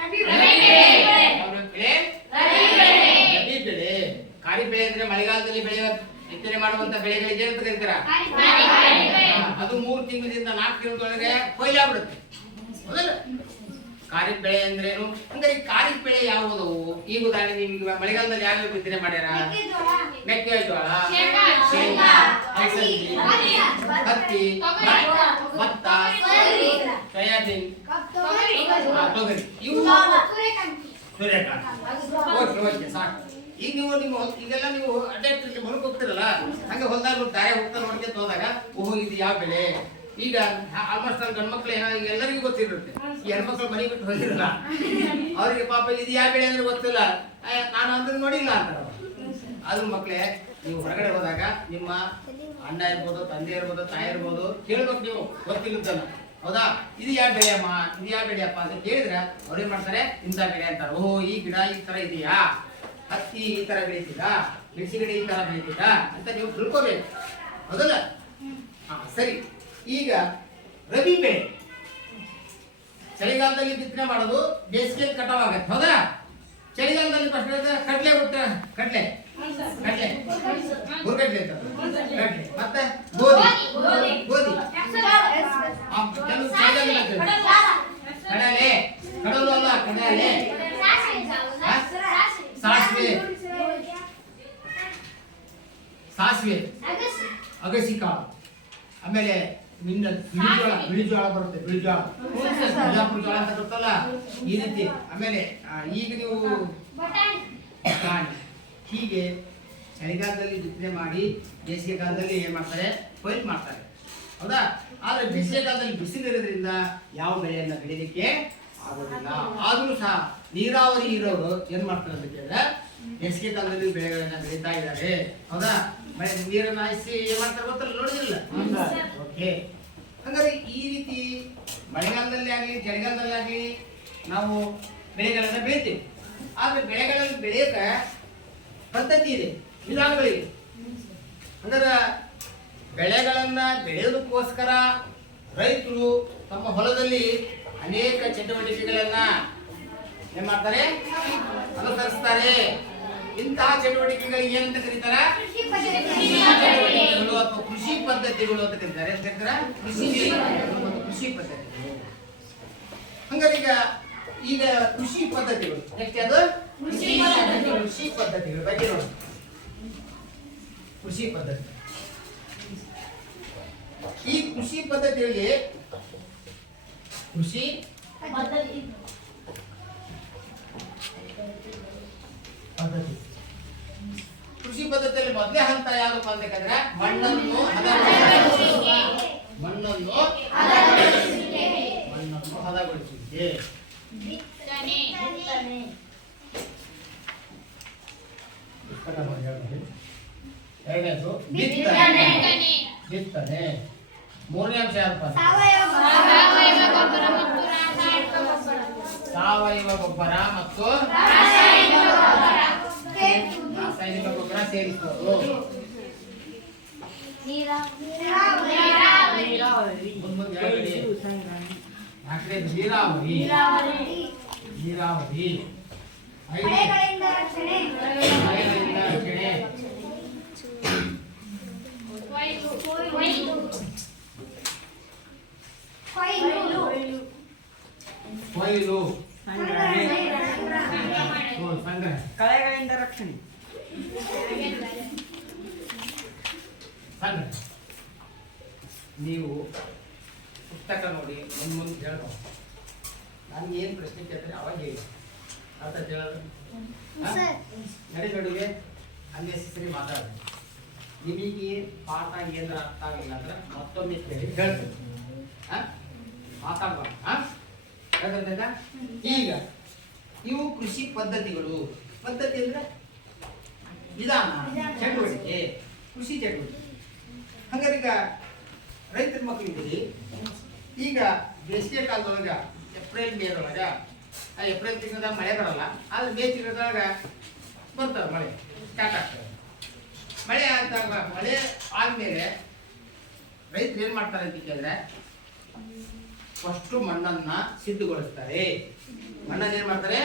ರಬಿ ಬೆಳೆ. ಖಾರಿಫ್ ಬೆಳೆ ಅಂದ್ರೆ ಮಳೆಗಾಲದಲ್ಲಿ ಬೆಳೆಯುವ ಬಿತ್ತನೆ ಮಾಡುವಂತ ಬೆಳೆಗಳಿಗೆ ಏನಂತ ಕರೀತಾರ? ಅದು 3 ತಿಂಗಳಿಂದ 4 ತಿಂಗಳೊಳಗೆ ಕೊಯ್ಲಾಗ್ಬಿಡುತ್ತೆ, ಹೌದಲ್ಲ? ಖಾರಿಫ್ ಬೆಳೆ ಅಂದ್ರೇನು? ಅಂದ್ರೆ ಈ ಖಾರಿಫ್ ಬೆಳೆ ಯಾವುದು? ಈಗ ಉದಾಹರಣೆ ನಿಮ್ಗೆ ಮಳೆಗಾಲದಲ್ಲಿ ಯಾವ್ಯಾವ ಬಿತ್ತನೆ ಮಾಡ್ಯಾರ? ಮೆಕ್ಕೆಜೋಳ, ಶೇಂಗಾ, ಅಲಸಂದಿ, ಹತ್ತಿ, ಭತ್ತ, ಸೋಯಾಬೀನ್, ತೊಗರಿ, ಇವು ಸೂರ್ಯಕಾಂತಿ. ಓಕೆ ಸಾಕು. ಈಗ ನೀವು ಈಗೆಲ್ಲ ನೀವು ಅಡ್ಡಾಡ್ತಿರ್ಲಿ ಹೊರಗೆ ಹೋಗ್ತಿರಲ್ಲ, ಹಂಗೆ ಹೊಲದಾಗ ದಾರಿ ಹೋಗ್ತಾ ನೋಡ್ಕೊಂತ ಹೋದಾಗ ಓಹೋ ಇದು ಯಾವ ಬೆಳೆ? ಈಗ ಆಲ್ಮೋಸ್ಟ್ ಅಲ್ಲಿ ಗಂಡ್ಮಕ್ಳು ಈಗ ಎಲ್ಲರಿಗೂ ಗೊತ್ತಿರುತ್ತೆ. ಈ ಹೆಣ್ಮಕ್ಳು ಮನೆ ಬಿಟ್ಟು ಹೋಗಿರಲ್ಲ, ಅವ್ರಿಗೆ ಪಾಪ ಇದು ಯಾವ ಬೆಳೆ ಅಂದ್ರೆ ಗೊತ್ತಿಲ್ಲ, ನಾನು ಅಂದ್ರೆ ನೋಡಿಲ್ಲ ಅಂತಾರ. ಅದ್ರ ಮಕ್ಳೇ, ನೀವು ಹೊರಗಡೆ ಹೋದಾಗ ನಿಮ್ಮ ಅಣ್ಣ ಇರ್ಬೋದು, ತಂದೆ ಇರ್ಬೋದು, ತಾಯಿ ಇರ್ಬೋದು, ಕೇಳ್ಬೇಕು ನೀವು ಗೊತ್ತಿರುತ್ತಲ್ಲ, ಹೌದಾ? ಇದು ಯಾವ ಬೆಳೆ ಅಮ್ಮ, ಇದು ಯಾವ ಬೆಳೆ ಅಪ್ಪ ಅಂತ ಕೇಳಿದ್ರೆ ಅವ್ರೇನ್ ಮಾಡ್ತಾರೆ? ಇಂಥ ಬೆಳೆ ಅಂತಾರೆ. ಓಹೋ ಈ ಗಿಡ ಈ ತರ ಇದೆಯಾ, ಹತ್ತಿ ಈ ತರ ಬೆಳೀತಿದ, ಮೆಣಸಿನ ಗಿಡ ಈ ತರ ಬೆಳೀತಿದ ಅಂತ ನೀವು ತಿಳ್ಕೋಬೇಕು, ಹೌದಲ್ಲ? ಸರಿ. ಈಗ ರಬಿ ಬೆಳೆ ಚಳಿಗಾಲದಲ್ಲಿ ಬಿತ್ತನೆ ಮಾಡೋದು, ಬೇಸಿಗೆಯಲ್ಲಿ ಕಟಾವ್ ಆಗತ್ತೆ, ಹೌದಾ? ಚಳಿಗಾಲದಲ್ಲಿ ಕಡ್ಲೆ ಕಡ್ಲೆ ಹುರ್ಗಡ್ಲೆ ಕಡ್ಲೆ, ಮತ್ತೆ ಗೋಧಿ ಕಡಲೆ, ಕಡಲು ಅಲ್ಲ ಕಡಲೆ, ಸಾಸಿವೆ, ಅಗಸಿ ಕಾಳು, ಆಮೇಲೆ ನಿನ್ನ ಬಿಳಿಜೋಳ ಬರುತ್ತೆ, ಬಿಳಿಜೋಳ, ಬಿಜಾಪುರ ಜೋಳ ಅಂತ ಗೊತ್ತಲ್ಲ, ಈ ರೀತಿ. ಆಮೇಲೆ ಈಗ ನೀವು ಬಟಾಣಿ. ಹೀಗೆ ಚಳಿಗಾಲದಲ್ಲಿ ಬಿತ್ತನೆ ಮಾಡಿ ಬೇಸಿಗೆ ಕಾಲದಲ್ಲಿ ಏನ್ ಮಾಡ್ತಾರೆ? ಕೊಯ್ಲು ಮಾಡ್ತಾರೆ, ಹೌದಾ? ಆದ್ರೆ ಬೇಸಿಗೆ ಕಾಲದಲ್ಲಿ ಬಿಸಿಲು ಇರೋದ್ರಿಂದ ಯಾವ ಬೆಳೆಯನ್ನ ಬೆಳೀಲಿಕ್ಕೆ ಆಗೋದಿಲ್ಲ. ಆದ್ರೂ ಸಹ ನೀರಾವರಿ ಇರೋರು ಏನ್ ಮಾಡ್ತಾರೆ ಅಂತ ಕೇಳಿದ್ರೆ ಬೇಸಿಗೆ ಕಾಲದಲ್ಲಿ ಬೆಳೆಗಳನ್ನ ಬೆಳೀತಾ ಇದ್ದಾರೆ, ಹೌದಾ? ನೀರನ್ನ ಹಾಯಿಸಿ ಏನ್ ಮಾಡ್ತಾರೆ ಗೊತ್ತಲ್ಲ, ನೋಡಿದಿಲ್ಲ? ಓಕೆ. ಹಾಗಾದ್ರೆ ಈ ರೀತಿ ಮಳೆಗಾಲದಲ್ಲಿ ಆಗಲಿ ಚಳಿಗಾಲದಲ್ಲಿ ಆಗಲಿ ನಾವು ಬೆಳೆಗಳನ್ನ ಬೆಳಿತೀವಿ. ಆದ್ರೆ ಬೆಳೆಗಳಲ್ಲಿ ಬೆಳೆಯಕ ಪದ್ಧತಿ ಇದೆ, ವಿಧಾನಗಳಿವೆ. ಅಂದ್ರೆ ಬೆಳೆಗಳನ್ನ ಬೆಳೆಯೋದಕ್ಕೋಸ್ಕರ ರೈತರು ತಮ್ಮ ಹೊಲದಲ್ಲಿ ಅನೇಕ ಚಟುವಟಿಕೆಗಳನ್ನ ಏನ್ ಮಾಡ್ತಾರೆ? ಅನುಸರಿಸ್ತಾರೆ. ಇಂತಹ ಚಟುವಟಿಕೆಗಳಿಗೆ ಏನಂತ ಕರೀತಾರ? ಕೃಷಿ ಪದ್ಧತಿ. ಚಟುವಟಿಕೆಗಳು ಅಥವಾ ಕೃಷಿ ಪದ್ಧತಿಗಳು ಅಂತ ಕರೀತಾರೆ. ಅಂತ ಕರೀತಾರ ಕೃಷಿ ಮತ್ತು ಕೃಷಿ ಪದ್ಧತಿಗಳು. ಹಂಗಾರೆ ಈಗ ಕೃಷಿ ಪದ್ಧತಿಗಳು ನೆಕ್ಸ್ಟ್ ಅದು ಕೃಷಿ ಪದ್ಧತಿಗಳ ಬಗ್ಗೆ ನೋಡಿ. ಕೃಷಿ ಪದ್ಧತಿ, ಈ ಕೃಷಿ ಪದ್ಧತಿಯಲ್ಲಿ ಕೃಷಿ ಪದ್ಧತಿ. ಪದ್ಧತಿ ಕೃಷಿ ಪದ್ಧತಿಯಲ್ಲಿ ಮೊದಲೇ ಹಂತ ಯಾವ್ದಪ್ಪ ಅಂತಂದ್ರೆ ಮಣ್ಣನ್ನು ಹದಗೊಳಿಸುವಿಕೆ. ಮಣ್ಣನ್ನು ಹದಗೊಳಿಸುವಿಕೆ. ಎರಡನೇದು ಬಿತ್ತನೆ. ಮೂರನೇ ಅಂಶ ಯಾರಪ್ಪ? ಸಾವಯವ ಗೊಬ್ಬರ ಮತ್ತು ರಾಸಾಯನಿಕ ಗೊಬ್ಬರ ಸೇರಿಸುವುದು. ನೀರಾವರಿ. ನೀರಾವರಿ. ಮಳೆಗಳಿಂದ ರಕ್ಷಣೆ. ಮಳೆಗಳಿಂದ ರಕ್ಷಣೆ. ಕೊಯ್ಲು. ಸಂಗ್ರಹ. ಕಳೆಗಳಿಂದ ರಕ್ಷಣೆ. ಸಂಗ್ರಹ. ನೀವು ಪುಸ್ತಕ ನೋಡಿ ಮುಂದೆ ಹೇಳ್ಬೋದು. ನನಗೆ ಏನು ಪ್ರಶ್ನೆ ಕೇಳ್ತಾರೆ ಅವಾಗ ಹೇಳಿ. ಅರ್ಥ ಹೇಳೋದು ನಡುವೆ ಅನ್ನೆಸರಿ ಮಾತಾಡೋದು. ನಿಮಗೆ ಪಾಠ ಏನಾರ ಅರ್ಥ ಆಗಿಲ್ಲ ಅಂದ್ರೆ ಮತ್ತೊಮ್ಮೆ ಕೇಳಿ ಹೇಳ್ತೀನಿ. ಮಾತಾಡ್ಬಾರ್ದು. ಯಾಕಂತ ಈಗ ಇವು ಕೃಷಿ ಪದ್ಧತಿಗಳು. ಪದ್ಧತಿ ಅಂದ್ರೆ ವಿಧಾನ, ಚಟುವಟಿಕೆ, ಕೃಷಿ ಚಟುವಟಿಕೆ. ಹಂಗಾರೆ ಈಗ ರೈತರ ಮಕ್ಕಳಿದ್ದೀರಿ. ಈಗ ಬೇಸಿಗೆ ಕಾಲದೊಳಗ ಏಪ್ರಿಲ್ ಮೇದೊಳಗ, ಏಪ್ರಿಲ್ ತಿಂಗಳದಾಗ ಮಳೆ ಬರಲ್ಲ, ಆದ್ರೆ ಮೇ ತಿಂಗಳದಾಗ ಬರ್ತದೆ ಮಳೆ, ಸ್ಟಾರ್ಟ್ ಆಗ್ತದೆ. ಮಳೆ ಆದಾಗ ಮಳೆ ಆದ್ಮೇಲೆ ರೈತರು ಏನ್ ಮಾಡ್ತಾರೆ ಅಂತ ಕೇಳಿದ್ರೆ ಫಸ್ಟ್ ಮಣ್ಣನ್ನ ಸಿದ್ಧಗೊಳಿಸ್ತಾರೆ. ಮಣ್ಣನ್ನ ಏನ್ ಮಾಡ್ತಾರೆ?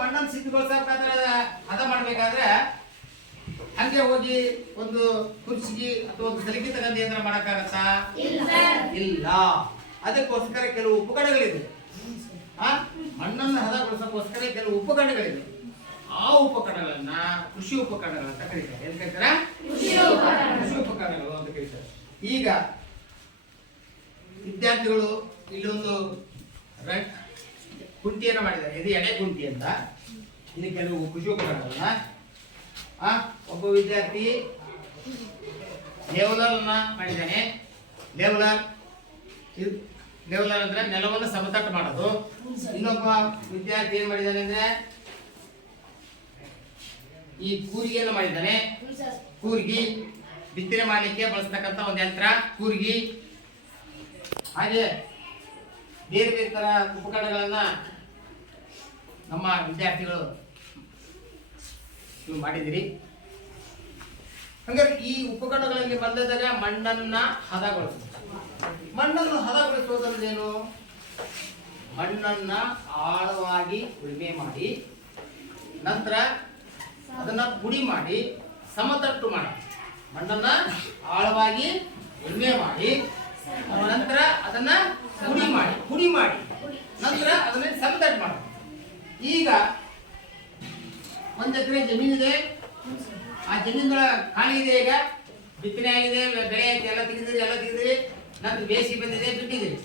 ಮಣ್ಣನ್ನು ಸಿದ್ಧಗೊಳಿಸಬೇಕಾದ್ರೆ ಹದ ಮಾಡ್ಬೇಕಾದ್ರೆ ಹಂಗೆ ಹೋಗಿ ಒಂದು ಕುರ್ಚಿಗೆ ಅಥವಾ ಒಂದು ಸಲಿಕೆ ತಗೊಂಡು ಏನಾರ ಮಾಡಕ್ಕಾಗತ್ತಾ? ಇಲ್ಲ. ಅದಕ್ಕೋಸ್ಕರ ಕೆಲವು ಉಪಕರಣಗಳಿದೆ. ಮಣ್ಣನ್ನು ಹದಗೊಳಿಸೋಕ್ಕೋಸ್ಕರ ಕೆಲವು ಉಪಕರಣಗಳಿವೆ. ಆ ಉಪಕರಣಗಳನ್ನ ಕೃಷಿ ಉಪಕರಣಗಳು ಅಂತ ಕರೀತಾರೆ. ಏನ್ ಕರೀತಾರೆ? ಕೃಷಿ ಉಪಕರಣಗಳು ಅಂತ ಕರೀತಾರೆ. ಈಗ ವಿದ್ಯಾರ್ಥಿಗಳು ಇಲ್ಲೊಂದು ಕುಂಟಿಯನ್ನು ಮಾಡಿದ್ದಾರೆ. ಇದು ಎಡೆ ಕುಂಟಿ ಅಂತ. ಇಲ್ಲಿ ಕೆಲವು ಕೃಷಿ ಉಪಕರಣಗಳನ್ನ ಒಬ್ಬ ವಿದ್ಯಾರ್ಥಿ ಲೇವಲರ್ ಮಾಡಿದ್ದಾನೆ. ಲೇವಲರ್ ಅಂದ್ರೆ ನೆಲವನ್ನು ಸಮತಟ್ಟು ಮಾಡೋದು. ಇನ್ನೊಬ್ಬ ವಿದ್ಯಾರ್ಥಿ ಏನ್ ಮಾಡಿದ್ದಾನೆ ಅಂದ್ರೆ ಈ ಕೂರಿಗೆಯನ್ನು ಮಾಡಿದ್ದಾನೆ. ಕೂರ್ಗಿ ಬಿತ್ತನೆ ಮಾಡಲಿಕ್ಕೆ ಬಳಸ್ತಕ್ಕಂಥ ಒಂದು ಯಂತ್ರ ಕೂರ್ಗಿ. ಹಾಗೆ ಬೇರೆ ಬೇರೆ ತರ ಉಪಕರಣಗಳನ್ನ ನಮ್ಮ ವಿದ್ಯಾರ್ಥಿಗಳು ನೀವು ಮಾಡಿದಿರಿ. ಹಂಗಾರೆ ಈ ಉಪಕರಣಗಳಲ್ಲಿ ಬಂದಾಗ ಮಣ್ಣನ್ನ ಹದಗೊಳಿಸುವುದು. ಮಣ್ಣನ್ನು ಹದಗೊಳಿಸುವುದಂದ್ರೇನು? ಮಣ್ಣನ್ನ ಆಳವಾಗಿ ಉಳುಮೆ ಮಾಡಿ ನಂತರ ಅದನ್ನ ಪುಡಿ ಮಾಡಿ ಸಮತಟ್ಟು ಮಾಡಿ. ಮಣ್ಣನ್ನ ಆಳವಾಗಿ ಉಳುಮೆ ಮಾಡಿ ನಂತರ ಅದನ್ನ ಪುಡಿ ಮಾಡಿ ನಂತರ ಅದನ್ನ ಸಮತಟ್ಟು ಮಾಡಿ. ಈಗ 1 ಎಕರೆ ಜಮೀನಿದೆ. ಆ ಜಮೀನುಗಳ ಖಾಲಿ ಇದೆ. ಈಗ ಬಿತ್ತನೆ ಆಗಿದೆ, ಬೆಳೆ ಆಯ್ತು, ಎಲ್ಲ ತೆಗೆದಿರಿ. ನಂತರ ಬೇಸಿಗೆ ಬಂದಿದೆ, ಬಿಟ್ಟಿದ್ದೀರಿ.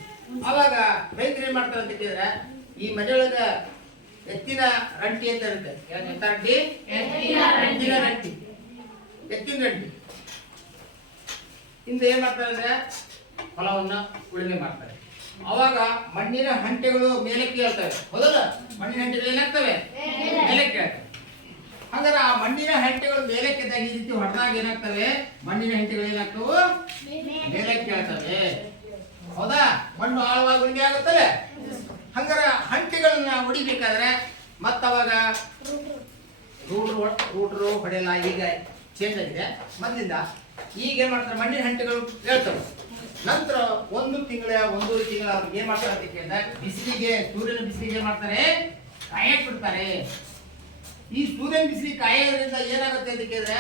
ಅವಾಗ ರೈತರು ಏನ್ ಮಾಡ್ತಾರೆ ಅಂತ ಕೇಳಿದ್ರೆ ಈ ಮನೆಯೊಳಗ ಎತ್ತಿನ ರಂಟಿ ಅಂತ ಇರುತ್ತೆ. ಎತ್ತಿನ ರಂಟಿ ಇಂದ ಏನ್ ಮಾಡ್ತಾರೆ ಅಂದ್ರೆ ಹೊಲವನ್ನ ಉಳುಮೆ ಮಾಡ್ತಾರೆ. ಅವಾಗ ಮಣ್ಣಿನ ಹಂಟೆಗಳು ಮೇಲಕ್ಕೆ ಹೇಳ್ತವೆ. ಹೌದಲ್ಲ? ಮಣ್ಣಿನ ಹಂಟೆಗಳು ಏನಾಗ್ತವೆ? ಮೇಲಕ್ಕೆ ಹೇಳ್ತವೆ. ಹಾಗಾದ್ರೆ ಆ ಮಣ್ಣಿನ ಹಂಟೆಗಳು ಮೇಲಕ್ಕೆದಾಗ ಈ ರೀತಿ ಹೊಡೆದಾಗ ಏನಾಗ್ತವೆ? ಮಣ್ಣಿನ ಹಂಟೆಗಳು ಏನಾಗ್ತವೆ? ಮೇಲಕ್ಕೆ ಹೇಳ್ತವೆ. ಹೌದಾ? ಮಣ್ಣು ಆಳವಾಗಿ ಉಳುಮೆ ಆಗುತ್ತಲ್ಲ. ಹಂಗಾರ ಹಂಟೆಗಳನ್ನ ಹೊಡಿಬೇಕಾದ್ರೆ ಮತ್ತವಾಗ ರೂಟ್ರು ಹೊಡೆಯಲ್ಲ. ಈಗ ಚೇಂಜ್ ಆಗಿದೆ ಮೊದಲಿಂದ. ಈಗ ಏನ್ ಮಾಡ್ತಾರೆ? ಮಣ್ಣಿನ ಹಂಟೆಗಳು ಹೇಳ್ತವೆ. ನಂತರ 1 ತಿಂಗಳ 1.5 ತಿಂಗಳ ಅವ್ರಿಗೆ ಏನ್ ಮಾಡ್ತಾರೆ ಅಂತ ಕೇಳಿದ್ರೆ ಬಿಸಿಲಿಗೆ, ಸೂರ್ಯನ ಬಿಸಿಲಿಗೆ ಏನ್ ಮಾಡ್ತಾರೆ? ಕಾಯಕ್ ಬಿಡ್ತಾರೆ. ಈ ಸೂರ್ಯನ ಬಿಸಿಲಿಗೆ ಕಾಯೋದ್ರಿಂದ ಏನಾಗುತ್ತೆ ಅಂತ ಕೇಳಿದ್ರೆ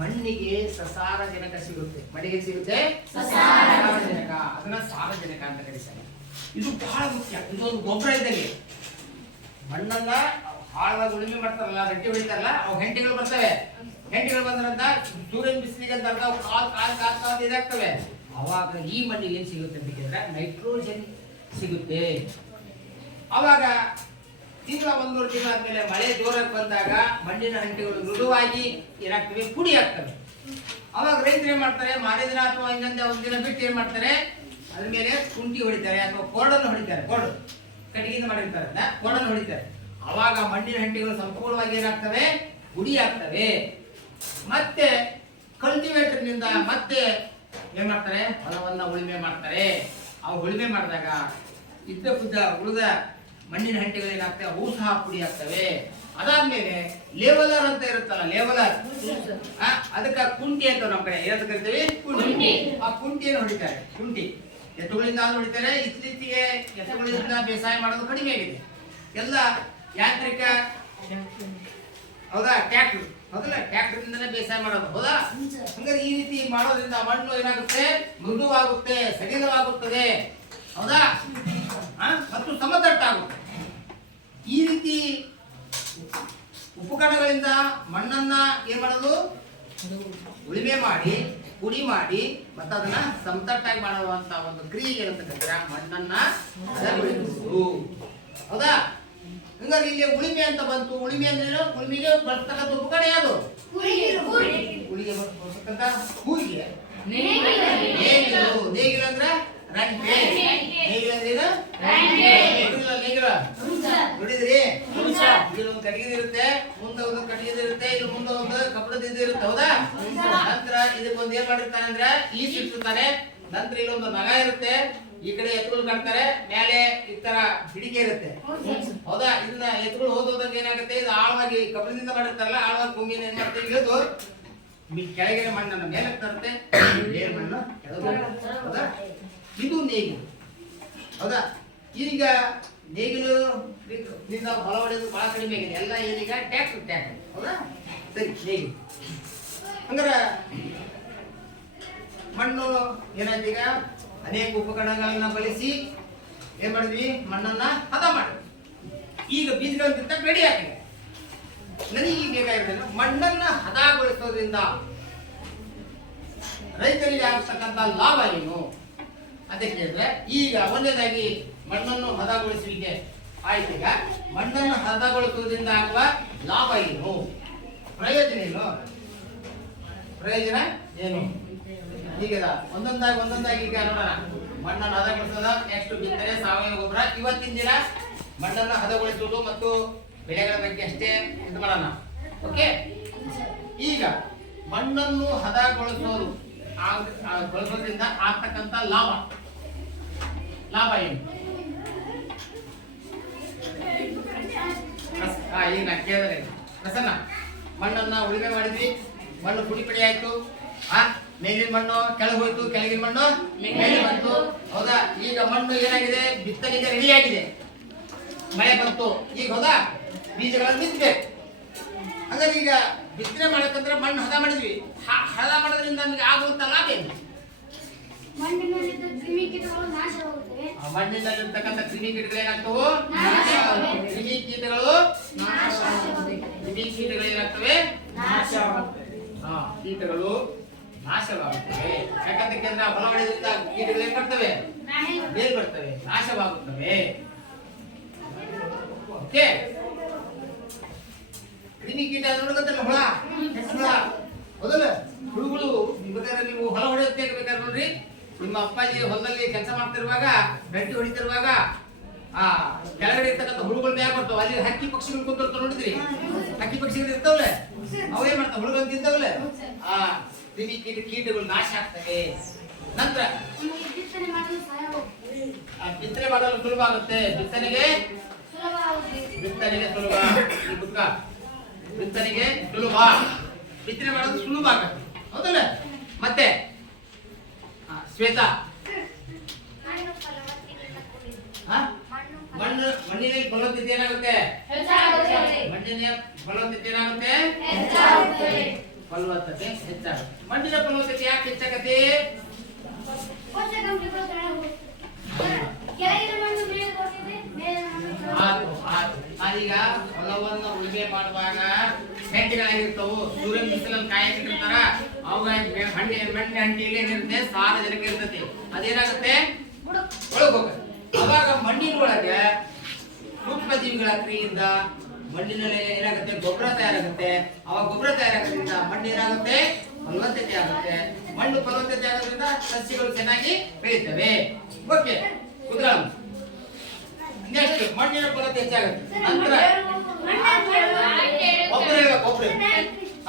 ಮಣ್ಣಿಗೆ ಸಸಾರಜನಕ ಸಿಗುತ್ತೆ. ಮಣ್ಣಿಗೆ ಸಿಗುತ್ತೆ ಸಸಾರಜನಕ, ಅದನ್ನ ಸಾರಜನಕ ಅಂತ ಕರೀತಾರೆ. ಇದು ಬಹಳ ಮುಖ್ಯ. ಇದೊಂದು ಗೊಬ್ಬರ ಇದ್ದಂಗೆ. ಮಣ್ಣನ್ನ ಹಾಳಾಗಿ ಉಳುಮೆ ಮಾಡ್ತಾರಲ್ಲ, ಗಟ್ಟಿ ಹೊಡಿತಾರಲ್ಲ, ಅವು ಹೆಂಟಿಗಳು ಬರ್ತವೆ. ಹೆಂಟಿಗಳು ಬಂದ್ರಂತ ಸೂರ್ಯನ ಬಿಸಿಲಿಗೆ ಅಂತ ಅವು ಕಾಲ್ ಇದಾಗ್ತವೆ. ಅವಾಗ ಈ ಮಣ್ಣಿಗೆ ಏನ್ ಸಿಗುತ್ತೆ ಅಂತ ಕೇಳಿದ್ರೆ ನೈಟ್ರೋಜನ್ ಸಿಗುತ್ತೆ. ಅವಾಗ ತಿಂಗಳ 1-2 ತಿಂಗಳ ಆದ್ಮೇಲೆ ಮಳೆ ಜೋರಾಗಿ ಬಂದಾಗ ಮಣ್ಣಿನ ಹಂಟಿಗಳು ಮೃದುವಾಗಿ ಏನಾಗ್ತವೆ, ಪುಡಿ ಆಗ್ತವೆ. ಅವಾಗ ರೈತರು ಏನ್ ಮಾಡ್ತಾರೆ, ಮಾರನೇ ದಿನ ಅಥವಾ ಇನ್ನೊಂದು ಒಂದಿನ ಬಿಟ್ಟು ಏನ್ ಮಾಡ್ತಾರೆ, ಅದ್ರ ಮೇಲೆ ಕುಂಟಿ ಹೊಡಿತಾರೆ ಅಥವಾ ಕೋಡನ್ನು ಹೊಡಿತಾರೆ. ಕೋಡು ಕಟ್ಟಿಗೆಯಿಂದ ಮಾಡಿರ್ತಾರೆ, ಕೋಡನ್ನು ಹೊಡಿತಾರೆ. ಅವಾಗ ಮಣ್ಣಿನ ಹಂಟಿಗಳು ಸಂಪೂರ್ಣವಾಗಿ ಏನಾಗ್ತವೆ, ಪುಡಿ ಆಗ್ತವೆ. ಮತ್ತೆ ಕಲ್ಟಿವೇಟರ್ ನಿಂದ ಮತ್ತೆ ಏನ್ ಮಾಡ್ತಾರೆ, ಹೊಲವನ್ನ ಉಳುಮೆ ಮಾಡ್ತಾರೆ. ಅವು ಉಳುಮೆ ಮಾಡಿದಾಗ ಉಳಿದ ಮಣ್ಣಿನ ಹಂಟಿಗಳು ಏನಾಗ್ತವೆ, ಅವು ಸಹ ಪುಡಿ ಆಗ್ತವೆ. ಅದಾದ್ಮೇಲೆ ಲೇವಲರ್ ಅಂತ ಇರುತ್ತಲ್ಲ, ಲೇವಲರ್, ಅದಕ್ಕ ಕುಂಟಿ ಅಂತ ನಮ್ಮ ಕಡೆ ಏನಂತ ಕರಿತೀವಿ, ಕುಂಟಿ. ಆ ಕುಂಟಿಯನ್ನು ಹೊಡಿತಾರೆ. ಕುಂಟಿ ಎತ್ತುಗಳಿಂದ ಹೊಡಿತಾರೆ. ಇತ್ತೀಚೆಗೆ ಎತ್ತುಗಳಿಂದ ಬೇಸಾಯ ಮಾಡೋದು ಕಡಿಮೆ ಆಗಿದೆ. ಎಲ್ಲ ಯಾಂತ್ರಿಕ, ಹೌದಾ, ಟ್ರ್ಯಾಕ್ಟರ್, ಹೌದಲ್ಲ, ಟ್ರ್ಯಾಕ್ಟರ್ ಇಂದನೇ ಬೇಸಾಯ ಮಾಡೋದು, ಹೌದಾ. ಹಂಗಾರೆ ಈ ರೀತಿ ಮಾಡೋದ್ರಿಂದ ಮಣ್ಣು ಏನಾಗುತ್ತೆ, ಮೃದುವಾಗುತ್ತೆ, ಸಡಿಲವಾಗುತ್ತದೆ, ಹೌದಾ, ಮತ್ತು ಸಮತಟ್ಟಾಗುತ್ತೆ. ಈ ರೀತಿ ಉಪಕರಣಗಳಿಂದ ಮಣ್ಣನ್ನ ಏನ್ ಮಾಡೋದು, ಉಳುಮೆ ಮಾಡಿ ಪುಡಿ ಮಾಡಿ ಮತ್ತೆ ಅದನ್ನ ಸಮತಟ್ಟಾಗಿ ಮಾಡುವಂತ ಒಂದು ಕ್ರಿಯೆ ಏನಂತಂದ್ರೆ ಮಣ್ಣನ್ನ ಹದಗೊಳಿಸುವುದು, ಹೌದಾ. ಹಂಗಾಗಿ ಇಲ್ಲಿ ಉಳುಮೆ ಅಂತ ಬಂತು. ಉಳುಮೆ ಅಂದ್ರೆ ಉಳುಮೆಗೆ ಬಳಸ್ತಕ್ಕಂಥ ಉಪಕರಣ ಯಾವುದು, ಉಳಿಗೆ ಬಳಸ್ತಕ್ಕಂಥ ಕೂರಿಗೆ. ನೇಗಿಲು ಅಂದ್ರೆ ರಂಟೆ. ನೇಗಿಲು ಅಂದ್ರೆ ನೋಡಿದ್ರಿ, ಇಲ್ಲೊಂದು ಕಟ್ಟಿಗೆ ಇರುತ್ತೆ, ಮುಂದೆ ಒಂದು ಕಟ್ಟಿಗೆ ಇರುತ್ತೆ, ಇಲ್ಲಿ ಮುಂದೆ ಒಂದು ಕಬ್ಬಣದ ಇರುತ್ತೆ, ಹೌದಾ. ನಂತರ ಇದಕ್ಕೊಂದು ಏನ್ ಮಾಡಿರ್ತಾನೆ ಅಂದ್ರೆ ಈಸ್ ಇಟ್ಟಿರ್ತಾನೆ. ನಂತರ ಇಲ್ಲೊಂದು ನಗ ಇರುತ್ತೆ, ಈ ಕಡೆ ಎತ್ತುಗಳು ಕಾಡ್ತಾರೆ, ಮೇಲೆ ಈ ತರ ಹಿಡಿಕೆ ಇರುತ್ತೆ, ಹೌದಾ. ಇದನ್ನ ಎತ್ತುಗಳು ಹೋದಾಗ ಏನಾಗುತ್ತೆ, ಇದು ಆಳವಾಗಿ ಕಬ್ಬಣದಿಂದ ಮಾಡಿರ್ತಾರಲ್ಲ, ಆಳವಾಗಿ ಭೂಮಿನ ಏನ್ ಮಾಡ್ತೀವಿ, ಇಳಿದು ಕೆಳಗಿನ ಮಣ್ಣನ್ನು ಮೇಲಕ್ಕೆ ತರುತ್ತೆ, ಬೇರೆ ಮಣ್ಣು ಕೆಳಗೆ, ಹೌದಾ. ಇದು ನೇಗಿಲು, ಹೌದಾ. ಈಗ ನೇಗಿಲು ನಿಂದ ಹೊಲ ಹೊಡೆಯೋದು ಬಹಳ ಕಡಿಮೆ ಆಗಿದೆ. ಎಲ್ಲ ಏನೀಗ ಟ್ರ್ಯಾಕ್ಟರ್, ಹೌದಾ. ಸರಿ, ನೇಗಿಲು ಹಂಗಾರ ಮಣ್ಣು ಏನಾಯ್ತು, ಈಗ ಅನೇಕ ಉಪಕರಣಗಳನ್ನ ಬಳಸಿ ಏನ್ ಮಾಡಿದ್ವಿ, ಮಣ್ಣನ್ನ ಹದ ಮಾಡಿದ್ವಿ. ಈಗ ಬೀಜಗಳನ್ನು ಬಿತ್ತಕ್ಕೆ ರೆಡಿ ಆಗಿದೆ. ನನಗೆ ಈಗ ಬೇಕಾಗಿರ್ತದೆ ಮಣ್ಣನ್ನ ಹದಗೊಳಿಸೋದ್ರಿಂದ ರೈತರಿಗೆ ಆಗ್ತಕ್ಕಂಥ ಲಾಭ ಏನು ಅಂತ ಕೇಳಿದ್ರೆ, ಈಗ ಒಂದನೇದಾಗಿ ಮಣ್ಣನ್ನು ಹದಗೊಳಿಸುವಿಕೆ ಆಯ್ತು. ಈಗ ಮಣ್ಣನ್ನು ಹದಗೊಳಿಸುವುದರಿಂದ ಆಗುವ ಲಾಭ ಏನು, ಪ್ರಯೋಜನ ಏನು, ಪ್ರಯೋಜನ ಏನು? ಈಗ ಒಂದೊಂದಾಗಿ ಈಗ ನೋಡೋಣ. ಮಣ್ಣನ್ನು ಹದಗೊಳಿಸೋದ, ನೆಕ್ಸ್ಟ್ ಬಿತ್ತನೆ, ಸಾವಯವ ಗೊಬ್ಬರ. ಇವತ್ತಿನ ದಿನ ಮಣ್ಣನ್ನು ಹದಗೊಳಿಸುವುದು ಮತ್ತು ಬೆಳೆಗಳ ಬಗ್ಗೆ ಅಷ್ಟೇ ಇದು ಮಾಡೋಣ, ಓಕೆ. ಈಗ ಮಣ್ಣನ್ನು ಹದಗೊಳಿಸೋದು ಬಳಸೋದ್ರಿಂದ ಆಗ್ತಕ್ಕಂಥ ಲಾಭ ಏನು? ಈಗ ನಾ ಕೇಳಿದ್ರೆ ಪ್ರಸನ್ನ, ಮಣ್ಣನ್ನ ಉಳುಮೆ ಮಾಡಿದ್ವಿ, ಮಣ್ಣು ಪುಡಿ ಆಯ್ತು, ಮೇಲಿನ ಮಣ್ಣು ಕೆಳಗೆ ಹೋಯ್ತು, ಕೆಳಗಿನ ಮಣ್ಣು ಮೇಲೆ ಬಂತು, ಹೌದಾ. ಈಗ ಮಣ್ಣು ಏನಾಗಿದೆ, ಬಿತ್ತನೆಗೆ ರೆಡಿ ಆಗಿದೆ, ಮಳೆ ಬಂತು, ಈಗ ಹೌದಾ, ಬೀಜಗಳನ್ನು ಬಿತ್ತಬೇಕು. ಹಾಗಾದ್ರೆ ಈಗ ಬಿತ್ತನೆ ಮಾಡಬೇಕಂದ್ರೆ ಮಣ್ಣು ಹದ ಮಾಡಿದ್ವಿ. ಹದ ಮಾಡೋದ್ರಿಂದ ನಮಗೆ ಆಗುವಂತ ಲಾಭ ಏನು? ಮಣ್ಣಿನಲ್ಲಿರ್ತಕ್ಕಂಥ ಕ್ರಿಮಿಕೀಟಗಳು ನಾಶವಾಗುತ್ತವೆ. ಕ್ರಿಮಿಕೀಟಗಳು ಏನಾಗ್ತವೆ, ಕೀಟಗಳು ನಾಶವಾಗುತ್ತವೆ. ಯಾಕಂದ್ರೆ ಹೊಲ ಹೊಡೆದ್ರಿಂದ ಕೀಟಗಳು ಏನ್ ಮಾಡ್ತವೆ, ಬೇರೆ ಬರ್ತವೆ, ನಾಶವಾಗುತ್ತವೆ, ಓಕೆ. ಕ್ರಿಮಿಕೀಟ ನೋಡ್ಬೇಕಂತಲ್ಲ, ಹುಳ, ಹೌದಲ್ಲ. ಹುಳುಗಳು ಬೇಕಾದ್ರೆ ನೀವು ಹೊಲ ಹೊಡೆಯುತ್ತೆ ಬೇಕಾದ್ರೆ ನೋಡ್ರಿ, ನಿಮ್ಮ ಅಪ್ಪಾಜಿ ಹೊಲದಲ್ಲಿ ಕೆಲಸ ಮಾಡ್ತಿರುವಾಗ, ಗಂಟೆ ಹೊಡಿತಿರುವಾಗ ಕೆಳಗಡೆ ಇರ್ತಕ್ಕಂಥ ಹುಳುಗಳು ಮ್ಯಾಗ ಬರ್ತಾವ. ಅಲ್ಲಿ ಹಕ್ಕಿ ಪಕ್ಷಿಗಳು ಕೂತಿರ್ತಾವ, ನೋಡಿದ್ರಿ, ಹಕ್ಕಿ ಪಕ್ಷಿಗಳು ಇರ್ತಾವಲ್ಲ, ಅವೇ ಮಾಡ್ತಾವ, ಹುಳುಗಳು ತಿಂತಾವಲ್ಲ. ಕೀಟಗಳು ನಾಶ ಆಗ್ತವೆ. ನಂತರ ಬಿತ್ತನೆ ಮಾಡಲು ಸುಲಭ ಆಗುತ್ತೆ. ಬಿತ್ತನೆಗೆ ಸುಲಭ, ಬಿತ್ತನೆಗೆ ಸುಲಭ, ಬಿತ್ತನೆ ಮಾಡೋದು ಸುಲಭ ಆಗುತ್ತೆ, ಹೌದಲ್ಲ. ಮತ್ತೆ ಶ್ವೇತಾ, ಮಣ್ಣಿನಲ್ಲಿ ಫಲವತ್ತತೆ ಏನಾಗುತ್ತೆ, ಮಣ್ಣಿನ ಫಲವತ್ತತೆ ಏನಾಗುತ್ತೆ? ಫಲವತ್ತತೆ ಹೆಚ್ಚಾಗುತ್ತೆ. ಮಣ್ಣಿನ ಫಲವತ್ತತೆ ಯಾಕೆ ಹೆಚ್ಚಾಗತ್ತೆ? ಪೋಷಕಾಂಶಗಳು ಕೆಳಗಿನ ಮಣ್ಣು ಮೇಲೆ ಹೋಗಿದೆ, ಮೇಲಿನ ಮಣ್ಣು ಅದೀಗ ಹೊಲವನ್ನು ಉಳುಮೆ ಮಾಡುವಾಗ ಹೆಂಟಿಗಳಾಗಿರ್ತವು, ಸೂರ್ಯನ ಬಿಸಿಲನ್ನು ಕಾಯಕ್ಕಿರ್ತಾರ, ಅವಾಗ ಮಣ್ಣಿನ ಹಂಟಿಯಲ್ಲಿ ಏನಿರುತ್ತೆ? ಸಾರಜನಕ ಇರ್ತೈತಿ. ಅದೇನಾಗುತ್ತೆ? ಒಳಗೋಗುತ್ತೆ. ಅವಾಗ ಮಣ್ಣಿನ ಒಳಗೆ ಸೂಕ್ಷ್ಮಜೀವಿಗಳ ಕ್ರಿಯೆಯಿಂದ ಮಣ್ಣಿನಲ್ಲಿ ಏನಾಗುತ್ತೆ? ಗೊಬ್ಬರ ತಯಾರಾಗುತ್ತೆ. ಅವಾಗ ಗೊಬ್ಬರ ತಯಾರಾಗೋದ್ರಿಂದ ಮಣ್ಣು ಏನಾಗುತ್ತೆ? ಫಲವತ್ತತೆ ಆಗುತ್ತೆ. ಮಣ್ಣು ಫಲವತ್ತತೆ ಆಗೋದ್ರಿಂದ ಸಸ್ಯಗಳು ಚೆನ್ನಾಗಿ ಬೆಳೀತವೆ. ಓಕೆ, ಕುದ್ರಾಮ್. ನೆಕ್ಸ್ಟ್ ಮಣ್ಣಿನ ಫಲವತ್ತತೆ ಹೆಚ್ಚಾಗುತ್ತೆ. ನಂತರ ಒಬ್ಬರು ಹೇಳ್ಬೇಕು, ಒಬ್ರು.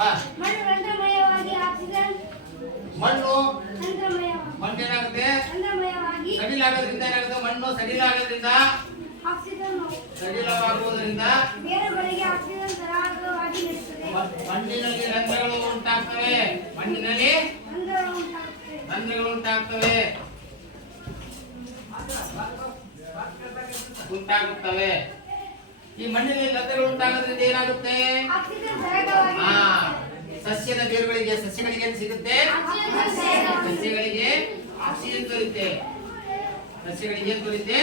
ಹಾ, ಮಣ್ಣು ರಂಧ್ರಮಯವಾಗಿ ಆಕ್ಸಿಜನ್ ಮಣ್ಣು ರಂಧ್ರಮಯವಾಗಿ ಏನಾಗುತ್ತೆ? ಸಡಿಲಾಗೋದ್ರಿಂದ ಏನಾಗುತ್ತೆ? ಮಣ್ಣು ಸಡಿಲಾಗೋದ್ರಿಂದ ಆಕ್ಸಿಜನ್ ಸಡಿಲವಾಗುವುದರಿಂದ ಬೇರುಗಳಿಗೆ ಆಕ್ಸಿಜನ್ ಸರಾಗವಾಗಿ ನೀಡುತ್ತದೆ. ಮಣ್ಣಿನಲ್ಲಿ ರಂಧ್ರಗಳು ಉಂಟಾಗ್ತವೆ. ಮಣ್ಣಿನಲ್ಲಿ ರಂಧ್ರಗಳು ಉಂಟಾಗುತ್ತವೆ. ಈ ಮಣ್ಣಿನಲ್ಲಿ ರಂಧ್ರಗಳು ಉಂಟಾಗೋದ್ರಿಂದ ಏನಾಗುತ್ತೆ? ಆಕ್ಸಿಜನ್ ಸರಾಗವಾಗಿ ಹಾ, ಸಸ್ಯದ ಬೇರುಗಳಿಗೆ ಸಸ್ಯಗಳಿಗೆ ಏನು ಸಿಗುತ್ತೆ? ಸಸ್ಯಗಳಿಗೆ ಆಕ್ಸಿಜನ್ ದೊರೆಯುತ್ತೆ. ಸಸ್ಯಗಳಿಗೆ ಏನು ದೊರೆಯುತ್ತೆ?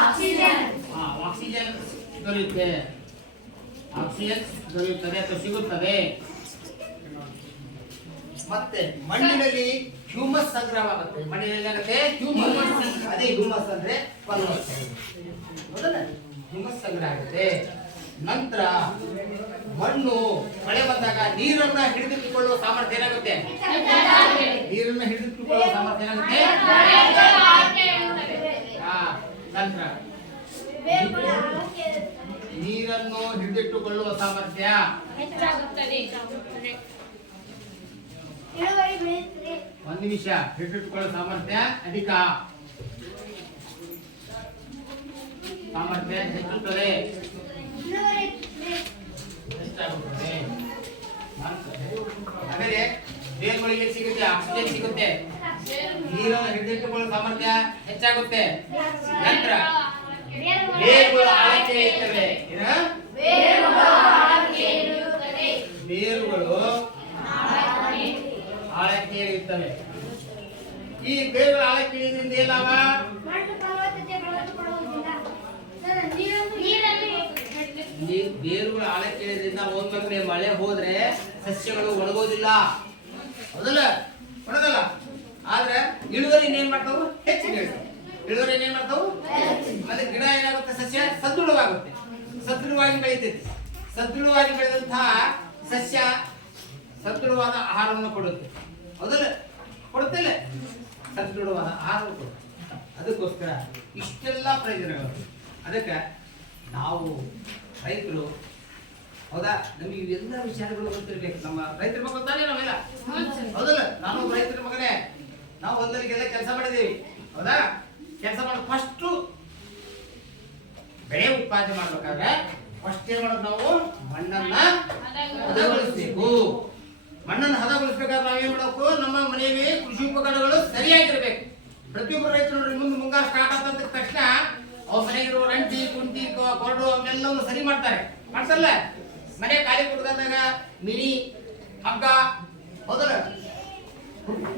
ಆಕ್ಸಿಜನ್ ಆಕ್ಸಿಜನ್ ದೊರೆಯುತ್ತೆ. ಆಕ್ಸಿಜನ್ ದೊರೆಯುತ್ತದೆ ಅಥವಾ ಸಿಗುತ್ತದೆ. ಮತ್ತೆ ಮಣ್ಣಿನಲ್ಲಿ ಹ್ಯೂಮಸ್ ಸಂಗ್ರಹವಾಗುತ್ತೆ. ಮಣ್ಣಿನಲ್ಲಿ ಆಗುತ್ತೆ ಹ್ಯೂಮಸ್. ಅದೇ ಹ್ಯೂಮಸ್ ಅಂದ್ರೆ ಫಲವತ್ತತೆ. ಹೌದಲ್ಲ? ಹ್ಯೂಮಸ್ ಸಂಗ್ರಹ ಆಗುತ್ತೆ. ನಂತರ ಮಣ್ಣು ಮಳೆ ಬಂದಾಗ ನೀರನ್ನ ಹಿಡಿದಿಟ್ಟುಕೊಳ್ಳುವ ಸಾಮರ್ಥ್ಯ ಏನಾಗುತ್ತೆ? ನೀರನ್ನ ಹಿಡಿದಿಟ್ಟುಕೊಳ್ಳುವ ಸಾಮರ್ಥ್ಯ ಏನಾಗುತ್ತೆ? ನಂತರ ನೀರನ್ನು ಹಿಡಿದಿಟ್ಟುಕೊಳ್ಳುವ ಸಾಮರ್ಥ್ಯ ಇಳುವರಿ ಬೆಳೆಯುತ್ತದೆ. ಒಂದು ನಿಮಿಷ. ಹಿಡಿದಿಟ್ಟುಕೊಳ್ಳುವ ಸಾಮರ್ಥ್ಯ ಅಧಿಕ, ಸಾಮರ್ಥ್ಯ ಹೆಚ್ಚುತ್ತದೆ, ಇಳುವರಿ ಹೆಚ್ಚಾಗುತ್ತದೆ. ಆಮೇಲೆ ಬೇರುಗಳಿಗೆ ಸಿಗುತ್ತೆ ಆಕ್ಸಿಜನ್ ಸಿಗುತ್ತೆ. ನೀರನ್ನು ಹಿಡಿದಿಟ್ಟುಕೊಳ್ಳುವ ಸಾಮರ್ಥ್ಯ ಹೆಚ್ಚಾಗುತ್ತೆ. ನಂತರ ಬೇರುಗಳು ಆಳಕ್ಕೆ ಇರ್ತವೆ. ಬೇರುಗಳು ಆಳಕ್ಕೆ ಇರ್ತವೆ. ಈ ಬೇರುಗಳು ಆಳಕ್ಕೆ ಇಳಿದ್ರಿಂದ ಏನ್ ಲಾಭ? ಮಣ್ಣು ಫಲವತ್ತತೆ ಕಳೆದುಕೊಳ್ಳುವುದಿಲ್ಲ. ಬೇರುಗಳು ಆಳಕ್ಕೆ ಇಳಿದ್ರಿಂದ ಒಮ್ಮೊಮ್ಮೆ ಮಳೆ ಹೋದ್ರೆ ಸಸ್ಯಗಳು ಒಣಗೋದಿಲ್ಲ. ಹೌದಲ್ಲ? ಒಣಗಲ್ಲ. ಆದ್ರೆ ಇಳುವರಿ ಏನ್ ಮಾಡ್ತಾವು? ಹೆಚ್ಚಿಗೆ ಇಳುವರಿ ಏನ್ ಮಾಡ್ತಾವು? ಮತ್ತೆ ಗಿಡ ಏನಾಗುತ್ತೆ? ಸಸ್ಯ ಸದೃಢವಾಗುತ್ತೆ, ಸದೃಢವಾಗಿ ಬೆಳೀತೈತಿ. ಸದೃಢವಾಗಿ ಬೆಳೆದಂತಹ ಸಸ್ಯ ಸದೃಢವಾದ ಆಹಾರವನ್ನು ಕೊಡುತ್ತೆ. ಹೌದಲ್ಲ? ಕೊಡುತ್ತಿಲ್ಲ? ಸದೃಢವಾದ ಆಹಾರವನ್ನು ಕೊಡುತ್ತೆ. ಅದಕ್ಕೋಸ್ಕರ ಇಷ್ಟೆಲ್ಲ ಪ್ರಯೋಜನಗಳು. ಅದಕ್ಕೆ ನಾವು ರೈತರು, ಹೌದಾ, ನಮಗೆ ಇವೆಲ್ಲ ವಿಚಾರಗಳು ಗೊತ್ತಿರ್ಬೇಕು. ನಮ್ಮ ರೈತರ ಮಕ್ಕಳು ತಾನೇ ನಾವೆಲ್ಲ, ಹೌದಲ್ಲ? ನಾನು ರೈತರ ಮಗನೇ. ನಾವು ಹೊಲದಲ್ಲಿಗೆಲ್ಲ ಕೆಲಸ ಮಾಡಿದ್ದೀವಿ, ಹೌದಾ? ಕೆಲಸ ಮಾಡಿ ಫಸ್ಟು ಬೆಳೆ ಉತ್ಪಾದನೆ ಮಾಡ್ಬೇಕಾದ್ರೆ ಫಸ್ಟ್ ಏನ್ ಮಾಡೋದು? ನಾವು ಮಣ್ಣನ್ನ ಹದಗೊಳಿಸ್ಬೇಕು. ಮಣ್ಣನ್ನು ಹದಗೊಳಿಸ್ಬೇಕಾದ್ರೆ ನಾವೇನ್ ಮಾಡಬೇಕು? ನಮ್ಮ ಮನೆಯಲ್ಲಿ ಕೃಷಿ ಉಪಕರಣಗಳು ಸರಿಯಾಗಿರ್ಬೇಕು. ಪ್ರತಿಯೊಬ್ಬರು ರೈತರು ನೋಡಿ, ಮುಂಗಾರು ಸ್ಟಾರ್ಟ್ ಆದ ತಕ್ಷಣ ಅವ್ರ ಮನೆಗಿರುವ ರಂಟಿ ಕುಂಟಿ ಕೊರಡು ಅವನ್ನೆಲ್ಲವನ್ನು ಸರಿ ಮಾಡ್ತಾರಲ್ಲ. ಮನೆ ಖಾಲಿ ಕುಡ್ದಾಗ ಮಿನಿ ಹಗ್ಗ, ಹೌದಲ್ಲ,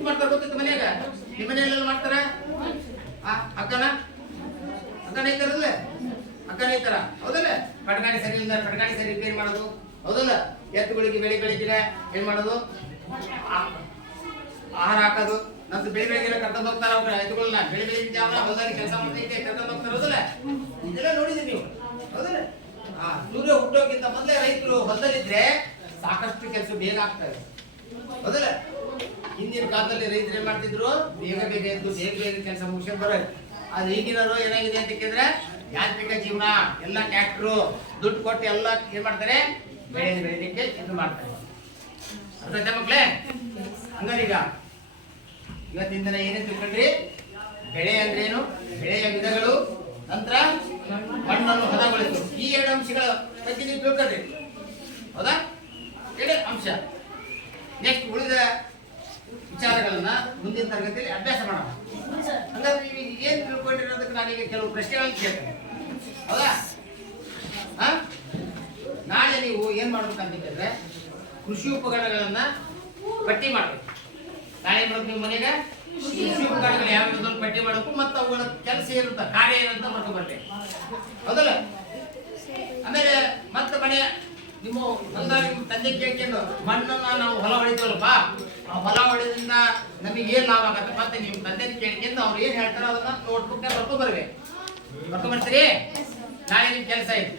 ಮಾಡ್ತಾರೆ, ಗೊತ್ತಿತ್ತು ಮನೆಯಾಗ? ನಿಮ್ಮ ಮನೆಯಲ್ಲೆಲ್ಲ ಮಾಡ್ತಾರ? ಹಗ್ಗನ ಐತಾರಲ್ಲ, ಹಗ್ಗನ ಐತಾರ, ಹೌದಲ್ಲ? ಪಟಗಾಡಿ ಸರಿ ಇಲ್ಲ, ಪಟಗಾಡಿ ಸರಿ ರಿಪೇರ್ ಮಾಡೋದು, ಹೌದಲ್ಲ? ಎತ್ತುಗಳಿಗೆ ಬೆಳಿಗ್ಗೆ ಏನ್ ಮಾಡೋದು? ಆಹಾರ ಹಾಕೋದು. ನಮ್ದು ಬೆಳಿಗ್ಗೆ ಕರ್ಕೊಂಡು ಹೋಗ್ತಾರ ಅವ್ರ ಎತ್ತುಗಳನ್ನ. ಬೆಳಿಗ್ಗೆ ಜಾವ ಹೊಲದಲ್ಲಿ ಕೆಲಸ ಮಾಡ್ತೈತೆ ಕರ್ಕೊಂಡು ಹೋಗ್ತಾರ, ಹೌದಲ್ಲ? ಇದೆಲ್ಲ ನೋಡಿದೀವಿ ನೀವು, ಹೌದಲ್ಲ? ಸೂರ್ಯ ಹುಟ್ಟೋಕ್ಕಿಂತ ಮೊದಲೇ ರೈತರು ಹೊಲದಲ್ಲಿದ್ರೆ ಸಾಕಷ್ಟು ಕೆಲಸ ಬೇಗ ಆಗ್ತದೆ, ಹೌದಲ್ಲ? ಹಿಂದಿನ ಕಾಲದಲ್ಲಿ ರೈತರು ಏನ್ ಮಾಡ್ತಿದ್ರು? ಬೇಗ ಎದ್ದು ಬೇಗ ಕೆಲಸ ಮುಗಿಸ್ಕೊಂಡು ಬರೋದು. ಅದು ಈಗಿನವರು ಏನಾಗಿದೆ ಅಂತ ಕೇಳಿದ್ರೆ ಯಾಂತ್ರಿಕ ಜೀವನ, ಎಲ್ಲ ಟ್ರ್ಯಾಕ್ಟ್ರು, ದುಡ್ಡು ಕೊಟ್ಟು ಎಲ್ಲ ಏನ್ ಮಾಡ್ತಾರೆ? ಬೆಳಿಲಿಕ್ಕೆ ಇದು ಮಾಡ್ತಾರೆ. ಅರ್ಥ ಮಕ್ಳೇ? ಹಂಗಾರೆ ಇವತ್ತಿನ ದಿನ ಏನೇನು ತಿಳ್ಕೊಂಡ್ರಿ? ಬೆಳೆ ಅಂದ್ರೇನು, ಬೆಳೆಯ ವಿಧಗಳು, ನಂತರ ಮಣ್ಣನ್ನು ಹದಗೊಳಿಸು, ಈ ಎರಡು ಅಂಶಗಳ ಬಗ್ಗೆ ನೀವು ತಿಳ್ಕೊಂಡ್ರಿ, ಹೌದಾ? ಎರಡು ಅಂಶ. ನೆಕ್ಸ್ಟ್ ಉಳಿದ ವಿಚಾರಗಳನ್ನ ಮುಂದಿನ ತರಗತಿಯಲ್ಲಿ ಅಭ್ಯಾಸ ಮಾಡೋಣ. ಹಂಗಾದ್ರೆ ನೀವು ಏನ್ ತಿಳ್ಕೊಂಡಿರೋದಕ್ಕೆ ನಾನೀಗ ಕೆಲವು ಪ್ರಶ್ನೆಗಳನ್ನು ಕೇಳ್ತೇನೆ, ಹೌದಾ? ನೀವು ಏನ್ ಮಾಡ್ಬೇಕಂತ ಹೇಳಿದ್ರೆ ಕೃಷಿ ಉಪಕರಣಗಳನ್ನ ಪಟ್ಟಿ ಮಾಡ್ಬೇಕು. ನಾಳೆ ಬರೋದು ನೀವು ಮನೆಗೆ ಕೃಷಿ ಉಪಕರಣಗಳು ಯಾವ ಪಟ್ಟಿ ಮಾಡಬೇಕು ಮತ್ತು ಅವುಗಳ ಕೆಲಸ ಏನಿರುತ್ತ ಕಾರ್ಯ ಏನಂತ ಬರ್ಕೊಂಡು ಬರ್ಲಿ, ಹೌದಲ್ಲ? ಆಮೇಲೆ ಮತ್ತೆ ಮನೆ ನಿಮ್ಮ ಹೊಲದಾಗ ನಿಮ್ಮ ತಂದೆ ಕೇಳ್ಕೊಂಡು ಮಣ್ಣನ್ನ ನಾವು ಹೊಲ ಹೊಡಿತೀವಲ್ಲಪ್ಪ, ಆ ಹೊಲ ಹೊಡೆದ್ರಿಂದ ನಮಗೆ ಏನ್ ಲಾಭ ಆಗತ್ತೆ ಮತ್ತೆ ನಿಮ್ಮ ತಂದೆ ಕೇಳ್ಕೊಂಡು ಅವ್ರು ಏನ್ ಹೇಳ್ತಾರೋ ಅದನ್ನ ನೋಟ್ಬುಕ್ ಬರ್ಕೊಂಡು ಬರ್ಬೇಕು. ಬರ್ಕೊಂಡು ಬರ್ತೀರಿ? ನಾಳೆ ನಿಮ್ ಕೆಲಸ ಇದೆ.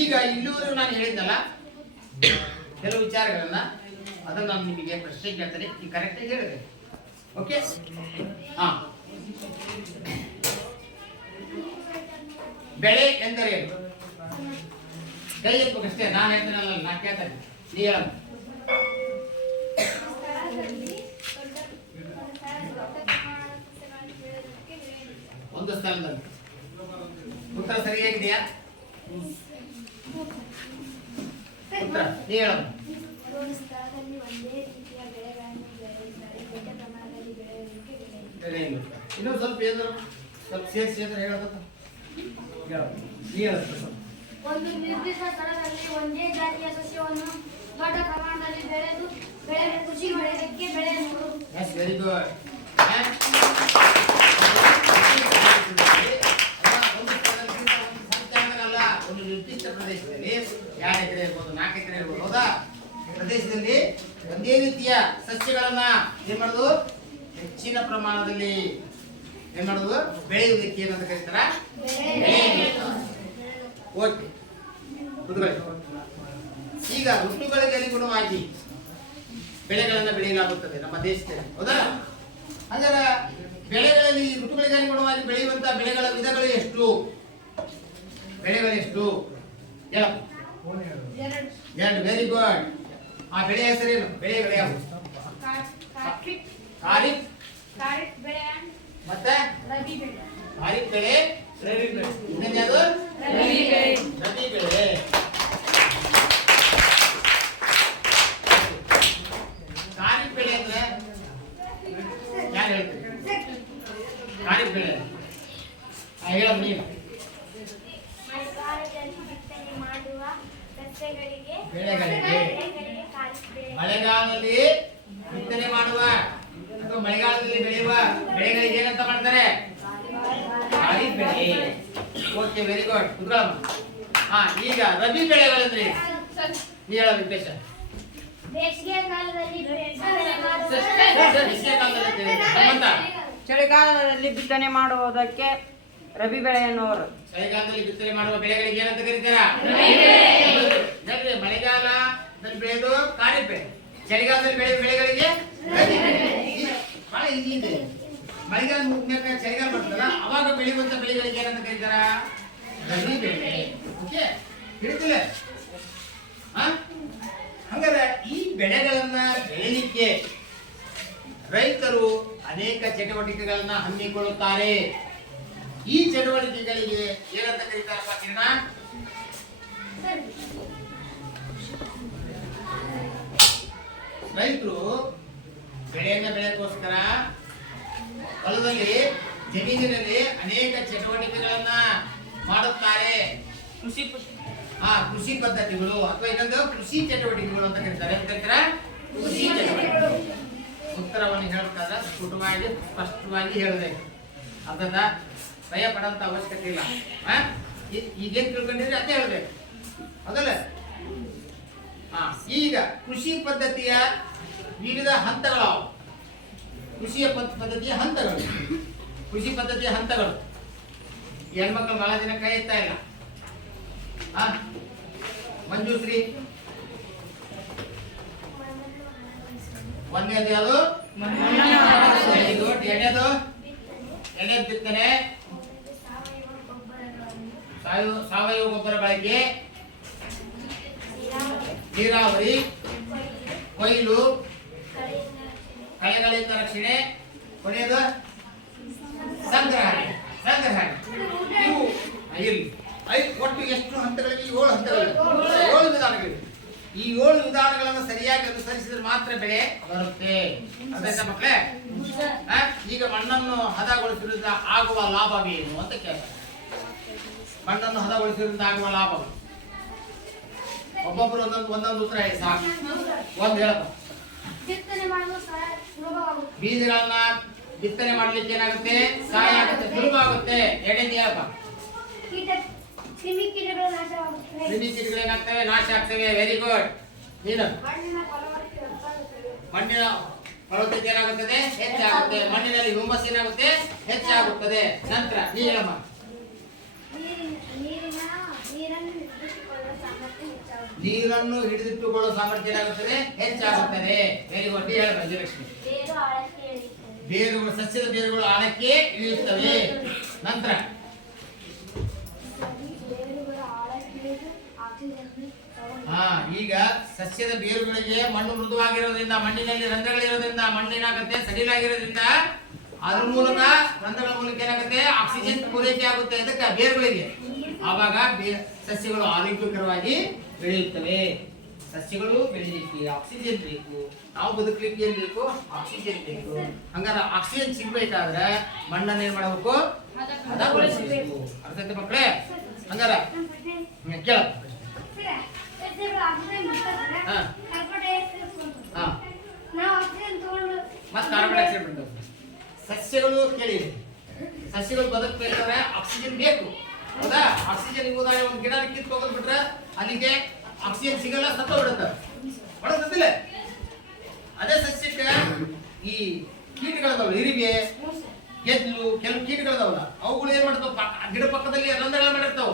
ಈಗ ಇಲ್ಲಿವರೆಗೂ ನಾನು ಹೇಳಿದ್ನಲ್ಲ ಕೆಲವು ವಿಚಾರಗಳನ್ನ, ಅದನ್ನ ನಾನು ನಿಮಗೆ ಪ್ರಶ್ನೆ ಕೇಳ್ತೇನೆ, ಈ ಕರೆಕ್ಟಾಗಿ ಹೇಳಿದೆ. ಓಕೆ? ಬೆಳೆ ಎಂದರೇನು? ಕೈ ಎತ್ತಬೇಕಷ್ಟೇ, ನಾನು ಹೇಳ್ತೇನಲ್ಲ, ನಾ ಕೇಳ್ತೇನೆ, ನೀ ಹೇಳ. ಒಂದು ಸ್ಥಳದಲ್ಲಿ. ಉತ್ತರ ಸರಿಯಾಗಿದೆಯಾ? ಉತ್ತರ ನೀ ಹೇಳ. ಒಂದು ಸ್ಥಳದಲ್ಲಿ ಒಂದೇ ರೀತಿಯ ಬೆಳೆಗಳನ್ನು ಬೆಳೆಯುತ್ತಾರೆ, ದೊಡ್ಡ ಪ್ರಮಾಣದಲ್ಲಿ ಬೆಳೆಯುವುದಕ್ಕೆ ಬೆಳೆಯುವುದಿಲ್ಲ. ಇನ್ನೊಂದು ಸ್ವಲ್ಪ ಏನಾದ್ರು ಸ್ವಲ್ಪ ಸೇರಿಸಿ ಹೇಳೋದು. ಒಂದು ನಿರ್ದಿಷ್ಟ ಸ್ಥಳದಲ್ಲಿ ಒಂದೇ ಜಾತಿಯ ಸಸ್ಯವನ್ನು ದೊಡ್ಡ ಪ್ರಮಾಣದಲ್ಲಿ ಬೆಳೆ ಕೃಷಿ ಮಾಡೋದಕ್ಕೆ ಬೆಳೆ ಎನ್ನುವುದು. Very good. ಒಂದು ನಿರ್ದಿಷ್ಟ ಪ್ರದೇಶದಲ್ಲಿ 2 ಎಕರೆ ಇರ್ಬೋದು, 4 ಎಕರೆ ಇರ್ಬೋದು, ಹೌದಾ? ಪ್ರದೇಶದಲ್ಲಿ ಒಂದೇ ರೀತಿಯ ಸಸ್ಯಗಳನ್ನ ಏನ್ ಮಾಡೋದು, ಹೆಚ್ಚಿನ ಪ್ರಮಾಣದಲ್ಲಿ ಏನ್ ಮಾಡೋದು, ಬೆಳೆಯುವುದಕ್ಕೆ ಏನಂತ ಕರೀತಾರ? ಓಕೆ, ಈಗ ಋತುಗಳಿಗೆ ಅನುಗುಣವಾಗಿ ಬೆಳೆಗಳನ್ನ ಬೆಳೆಯಲಾಗುತ್ತದೆ ನಮ್ಮ ದೇಶದಲ್ಲಿ, ಹೌದಾ? ಹಾಗಾದ್ರೆ ಬೆಳೆಗಳಲ್ಲಿ ಋತುಗಳಿಗೆ ಅನುಗುಣವಾಗಿ ಬೆಳೆಯುವಂತಹ ಬೆಳೆಗಳ ವಿಧಗಳು ಎಷ್ಟು? ಬೆಳೆಗಳೆಷ್ಟು? ಎರಡು. Very good. ಆ ಬೆಳೆ ಹೆಸರೇನು? ಬೆಳೆಗಳು ಯಾವು? ಖಾರಿಫ್ ಬೆಳೆ ಮತ್ತೆ ರಬಿ ಬೆಳೆ. ಖಾರಿಫ್ ಬೆಳೆ, ರಬಿ ಬೆಳೆ. ಇನ್ನೊಂದು ಯಾವುದು? ರಬಿ ಬೆಳೆ. ಖಾರಿಫ್ ಬೆಳೆ ಅಂದ್ರೆ ಯಾರು ಹೇಳ್ತೀರಿ? ಖಾರಿಫ್ ಬೆಳೆ ಹೇಳಮ್ಮ ನೀನು. ಮಳೆಗಾಲದಲ್ಲಿ ಬಿತ್ತನೆ ಮಾಡುವ ಅಥವಾ ಮಳೆಗಾಲದಲ್ಲಿ ಬೆಳೆಯುವ ಬೆಳೆಗಳಿಗೆ ಏನಂತ ಮಾಡ್ತಾರೆ? ಖಾರಿಫ್ ಬೆಳೆ. Okay, very good. ಈಗ ರಬಿ ಬೆಳೆಗಳಂದ್ರೆ ನೀ ಹೇಳ ವಿಶೇಷ. ಬೇಸಿಗೆ ಕಾಲದಲ್ಲಿ ಚಳಿಗಾಲದಲ್ಲಿ ಬಿತ್ತನೆ ಮಾಡುವುದಕ್ಕೆ ರಬಿ ಬೆಳೆ ಎನ್ನುವರು. ಚಳಿಗಾಲದಲ್ಲಿ ಬಿತ್ತನೆ ಮಾಡುವ ಬೆಳೆಗಳಿಗೆ ಏನಂತ ಕರೀತಾರ? ಮಳೆಗಾಲದಲ್ಲಿ ಬೆಳೆದು ಖಾರಿಫ್ ಬೆಳೆ, ಚಳಿಗಾಲದಲ್ಲಿ ಬೆಳೆಯುವ ಬೆಳೆಗಳಿಗೆ ರಬಿ ಬೆಳೆ. ಬಹಳ ಈಸಿ ಇದೆ. ಮಳೆಗಾಲ ಮುಗಿದ್ಮೇಲೆ ಚಳಿಗಾಲ ಬರ್ತದಲ್ಲ, ಅವಾಗ ಬೆಳೆಯುವಂತ ಬೆಳೆಗಳಿಗೆ ಏನಂತ ಕರೀತಾರ? ರಬಿ ಬೆಳೆ. ಓಕೆ, ತಿಳಿತಿಲ್ಲ? ಹಂಗಾರೆ ಈ ಬೆಳೆಗಳನ್ನ ಬೆಳೆಯಲಿಕ್ಕೆ ರೈತರು ಅನೇಕ ಚಟುವಟಿಕೆಗಳನ್ನ ಹಮ್ಮಿಕೊಳ್ಳುತ್ತಾರೆ. ಈ ಚಟುವಟಿಕೆಗಳಿಗೆ ಏನಂತ ಕರೀತಾರಪ್ಪ ಕಿರಣ? ರೈತರು ಬೆಳೆಯನ್ನ ಬೆಳೆಯೋಕ್ಕೋಸ್ಕರ ಹೊಲದಲ್ಲಿ ಜಮೀನಿನಲ್ಲಿ ಅನೇಕ ಚಟುವಟಿಕೆಗಳನ್ನ ಮಾಡುತ್ತಾರೆ. ಕೃಷಿ ಪದ್ಧತಿಗಳು ಅಥವಾ ಇನ್ನೊಂದು ಕೃಷಿ ಚಟುವಟಿಕೆಗಳು ಅಂತ ಕರೀತಾರೆ. ಅಂತ ಕರೀತಾರ ಕೃಷಿ ಚಟುವಟಿಕೆಗಳು. ಉತ್ತರವನ್ನು ಹೇಳ್ಬೇಕಾದ್ರೆ ಸ್ಫುಟವಾಗಿ ಸ್ಪಷ್ಟವಾಗಿ ಹೇಳಬೇಕು. ಅದನ್ನ ಭಯ ಪಡಂತ ಅವಶ್ಯಕತೆ ಇಲ್ಲ. ಈಗೇನ್ ತಿಳ್ಕೊಂಡಿದ್ರೆ ಅದೇ ಹೇಳ್ಬೇಕು, ಅದಲ್ಲ? ಈಗ ಕೃಷಿ ಪದ್ಧತಿಯ ವಿವಿಧ ಹಂತಗಳು. ಕೃಷಿಯ ಪದ್ಧತಿಯ ಹಂತಗಳು. ಕೃಷಿ ಪದ್ಧತಿಯ ಹಂತಗಳು. ಹೆಣ್ಮಕ್ಳು ಬಹಳ ದಿನ ಕೈ ಎತ್ತಾ ಇಲ್ಲ. ಮಂಜುಶ್ರೀ, ಒಂದನೇದು ಯಾವುದು? ಎಣ್ಣೆದು ಬಿತ್ತನೆ, ಸಾವಯವ ಗೊಬ್ಬರ ಬಳಕೆ, ನೀರಾವರಿ, ಕೊಯ್ಲು, ಕಳೆಗಳಿಂದ ರಕ್ಷಣೆ, ಕೊನೆಯದು ಸಂಗ್ರಹಣೆ. ಇವು ಇರಲಿ. ಒಟ್ಟು ಎಷ್ಟು ಹಂತಗಳಿಗೆ? 7 ಹಂತಗಳಿವೆ, 7 ವಿಧಾನಗಳಿವೆ. ಈ 7 ವಿಧಾನಗಳನ್ನು ಸರಿಯಾಗಿ ಅನುಸರಿಸಿದ್ರೆ ಮಾತ್ರ ಬೆಳೆ ಬರುತ್ತೆ. ಅರ್ಥ ಮಕ್ಕಳೇ? ಈಗ ಮಣ್ಣನ್ನು ಹದಗೊಳಿಸುವುದರಿಂದ ಆಗುವ ಲಾಭವೇನು ಅಂತ ಕೇಳ್ತಾರೆ. ಮಣ್ಣನ್ನು ಹದಗೊಳಿಸುವುದರಿಂದ ಆಗುವ ಲಾಭ ಒಬ್ಬೊಬ್ರು ಒಂದೊಂದು ಉತ್ತರ ಹೇಳಿ ಸಾಕು. ಒಂದು ಹೇಳಪ್ಪ. ಬಿತ್ತನೆ ಮಾಡಲು ಸುಲಭವಾಗುತ್ತೆ. ಬೀಜಗಳನ್ನ ಬಿತ್ತನೆ ಮಾಡ್ಲಿಕ್ಕೆ ಏನಾಗುತ್ತೆ? ಸಹಾಯ ಆಗುತ್ತೆ, ಸುಲಭ ಆಗುತ್ತೆ. ಎರಡನೇದು ಹೇಳಪ್ಪ. ಕ್ರಿಮಿಕೀಟಗಳು ನಾಶವಾಗುತ್ತವೆ. ಕ್ರಿಮಿಕೀಟಗಳು ಏನಾಗ್ತವೆ? ನಾಶ ಆಗ್ತವೆ. Very good. ನೀನು ಮಣ್ಣಿನ ಫಲವತ್ತತೆ ಹೆಚ್ಚಾಗುತ್ತದೆ. ಮಣ್ಣಿನ ಫಲವತ್ತತೆ ಏನಾಗುತ್ತದೆ? ಹೆಚ್ಚಾಗುತ್ತೆ. ಮಣ್ಣಿನಲ್ಲಿ ಹುಮ್ಮಸ್ ಏನಾಗುತ್ತೆ? ಹೆಚ್ಚಾಗುತ್ತದೆ. ನಂತರ ನೀ ಹೇಳಮ್ಮ. ನೀರನ್ನು ಹಿಡಿದಿಟ್ಟುಕೊಳ್ಳುವ ಸಾಮರ್ಥ್ಯ ಹೆಚ್ಚಾಗುತ್ತದೆ. ನೀರನ್ನು ಹಿಡಿದಿಟ್ಟುಕೊಳ್ಳುವ ಸಾಮರ್ಥ್ಯ ಏನಾಗುತ್ತದೆ? ಹೆಚ್ಚಾಗುತ್ತದೆ. Very good. ನೀ ಹೇಳಮ್ಮ ವಿಜಯಲಕ್ಷ್ಮಿ. ಬೇರು ಆಳಕ್ಕೆ ಇಳಿಯುತ್ತದೆ. ಬೇರುಗಳು, ಸಸ್ಯದ ಬೇರುಗಳು ಆಳಕ್ಕೆ ಇಳಿಯುತ್ತವೆ. ನಂತರ ಬೇರುಗಳು ಆಳಕ್ಕೆ ಇಳಿದು ಆಕ್ಸಿಜನ್ ತಗೊಂಡು ಹಾ, ಈಗ ಸಸ್ಯದ ಬೇರುಗಳಿಗೆ ಮಣ್ಣು ಮೃದುವಾಗಿರೋದ್ರಿಂದ, ಮಣ್ಣಿನಲ್ಲಿ ರಂಧ್ರಗಳಿರೋದ್ರಿಂದ, ಮಣ್ಣಿನಾಗುತ್ತೆ ಸಡಿಲಾಗಿರೋದ್ರಿಂದ ಅದ್ರ ಮೂಲಕ ರಂಧ್ರಗಳ ಮೂಲಕ ಏನಾಗುತ್ತೆ? ಆಕ್ಸಿಜನ್ ಪೂರೈಕೆ ಆಗುತ್ತೆ ಅದಕ್ಕೆ ಬೇರುಗಳಿಗೆ. ಆವಾಗ ಸಸ್ಯಗಳು ಆರೋಗ್ಯಕರವಾಗಿ ಬೆಳೆಯುತ್ತವೆ. ಸಸ್ಯಗಳು ಬೆಳೆಯಲಿಕ್ಕೆ ಆಕ್ಸಿಜನ್ ಬೇಕು. ನಾವು ಬದುಕಲಿಕ್ಕೆ ಏನ್ ಬೇಕು? ಆಕ್ಸಿಜನ್ ಬೇಕು. ಹಂಗಾರ ಆಕ್ಸಿಜನ್ ಸಿಗ್ಬೇಕಾದ್ರೆ ಮಣ್ಣನ್ನ ಏನ್ ಮಾಡಬೇಕು? ಹದಗೊಳಿಸಬೇಕು. ಅರ್ಥ ಆಯ್ತಾ ಮಕ್ಕಳೇ? ಹಂಗಾರ ಕೇಳ. ಸಸ್ಯಗಳು ಆಕ್ಸಿಜನ್ ಬಿಡ್ತಾರೆ. ಹಾ. ಕಾರ್ಬನ್ ಡೈಆಕ್ಸೈಡ್ ತಗೊಂಡು ಹಾ, ನಾವು ಆಕ್ಸಿಜನ್ ತಗೊಂಡು ಮತ್ತೆ ಕಾರ್ಬನ್ ಡೈಆಕ್ಸೈಡ್ ಬಿಡ್ತವೆ. ಸಸ್ಯಗಳು ಕೇಳಿ, ಸಸ್ಯಗಳು ಬದುಕಬೇಕಾದ್ರೆ ಆಕ್ಸಿಜನ್ ಬೇಕು. ಹೌದಾ? ಆಕ್ಸಿಜನ್ ಉದಾಹರಣೆ ಒಂದು ಗಿಡ ಕಿತ್ತು ಹೋಗ್ಬಿಟ್ರೆ ಅಲ್ಲಿಗೆ ಆಕ್ಸಿಜನ್ ಸಿಗಲ್ಲ, ಸತ್ತೋಗ್ಬಿಡುತ್ತೆ. ಒಳಗದಿಲ್ಲ. ಅದೇ ಸಸ್ಯಕ್ಕೆ ಈ ಕೀಟಗಳದಾವಲ್ಲ, ಇರಿಗೆ, ಗೆದ್ಲು, ಕೆಲವು ಕೀಟಗಳದಾವಲ್ಲ, ಅವುಗಳು ಏನ್ ಮಾಡ್ತಾವ? ಗಿಡ ಪಕ್ಕದಲ್ಲಿ ರಂಧ್ರಗಳ ಮಾಡಿರ್ತಾವ.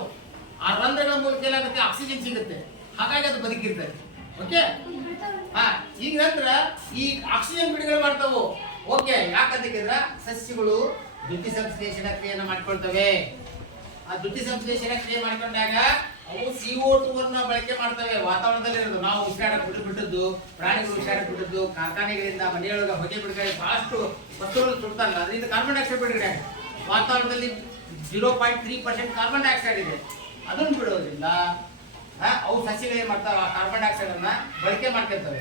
ಆ ರಂಧ್ರಗಳ ಮೂಲಕ ಏನಾಗುತ್ತೆ? ಆಕ್ಸಿಜನ್ ಸಿಗುತ್ತೆ. ಹಾಗಾಗಿ ಅದು ಬದುಕಿರ್ತದೆ. ಓಕೆ? ಹಾ, ಈಗ ನಂತರ ಈ ಆಕ್ಸಿಜನ್ ಬಿಡುಗಡೆ ಮಾಡ್ತಾವು. ಓಕೆ, ಯಾಕಂತ ಕೇಳಿದ್ರೆ ಸಸ್ಯಗಳು ದ್ಯುತಿ ಸಂಶ್ಲೇಷಣ ಕ್ರಿಯೆಯನ್ನು ಮಾಡ್ಕೊಳ್ತವೆ. ಆ ದ್ಯುತಿ ಸಂಶ್ಲೇಷಣ ಕ್ರಿಯೆ ಮಾಡ್ಕೊಂಡಾಗ ಅವು CO2 ಅನ್ನ ಬಳಕೆ ಮಾಡ್ತವೆ. ವಾತಾವರಣದಲ್ಲಿ ಇರೋದು ನಾವು ಉಸಿರಾಡಕ್ ಬಿಟ್ಟದ್ದು, ಪ್ರಾಣಿಗಳು ಉಸಿರಾಡಕ್ ಬಿಟ್ಟದ್ದು, ಕಾರ್ಖಾನೆಗಳಿಂದ ಮನೆಯೊಳಗೆ ಹೊಗೆ ಬಿಡುಗಡೆ, ಬಹಳಷ್ಟು ವಸ್ತುಗಳು ಸುಡ್ತಾರಲ್ಲ, ಅದರಿಂದ ಕಾರ್ಬನ್ ಡೈಆಕ್ಸೈಡ್ ಬಿಡುಗಡೆ. ವಾತಾವರಣದಲ್ಲಿ 0.3% ಕಾರ್ಬನ್ ಡೈಆಕ್ಸೈಡ್ ಇದೆ. ಅದನ್ನು ಬಿಡೋದ್ರಿಂದ ಅವು ಸಸ್ಯಗಳು ಏನ್ ಮಾಡ್ತಾವ? ಆ ಕಾರ್ಬನ್ ಡೈಆಕ್ಸೈಡ್ ಅನ್ನ ಬಳಕೆ ಮಾಡ್ಕೊಳ್ತವೆ.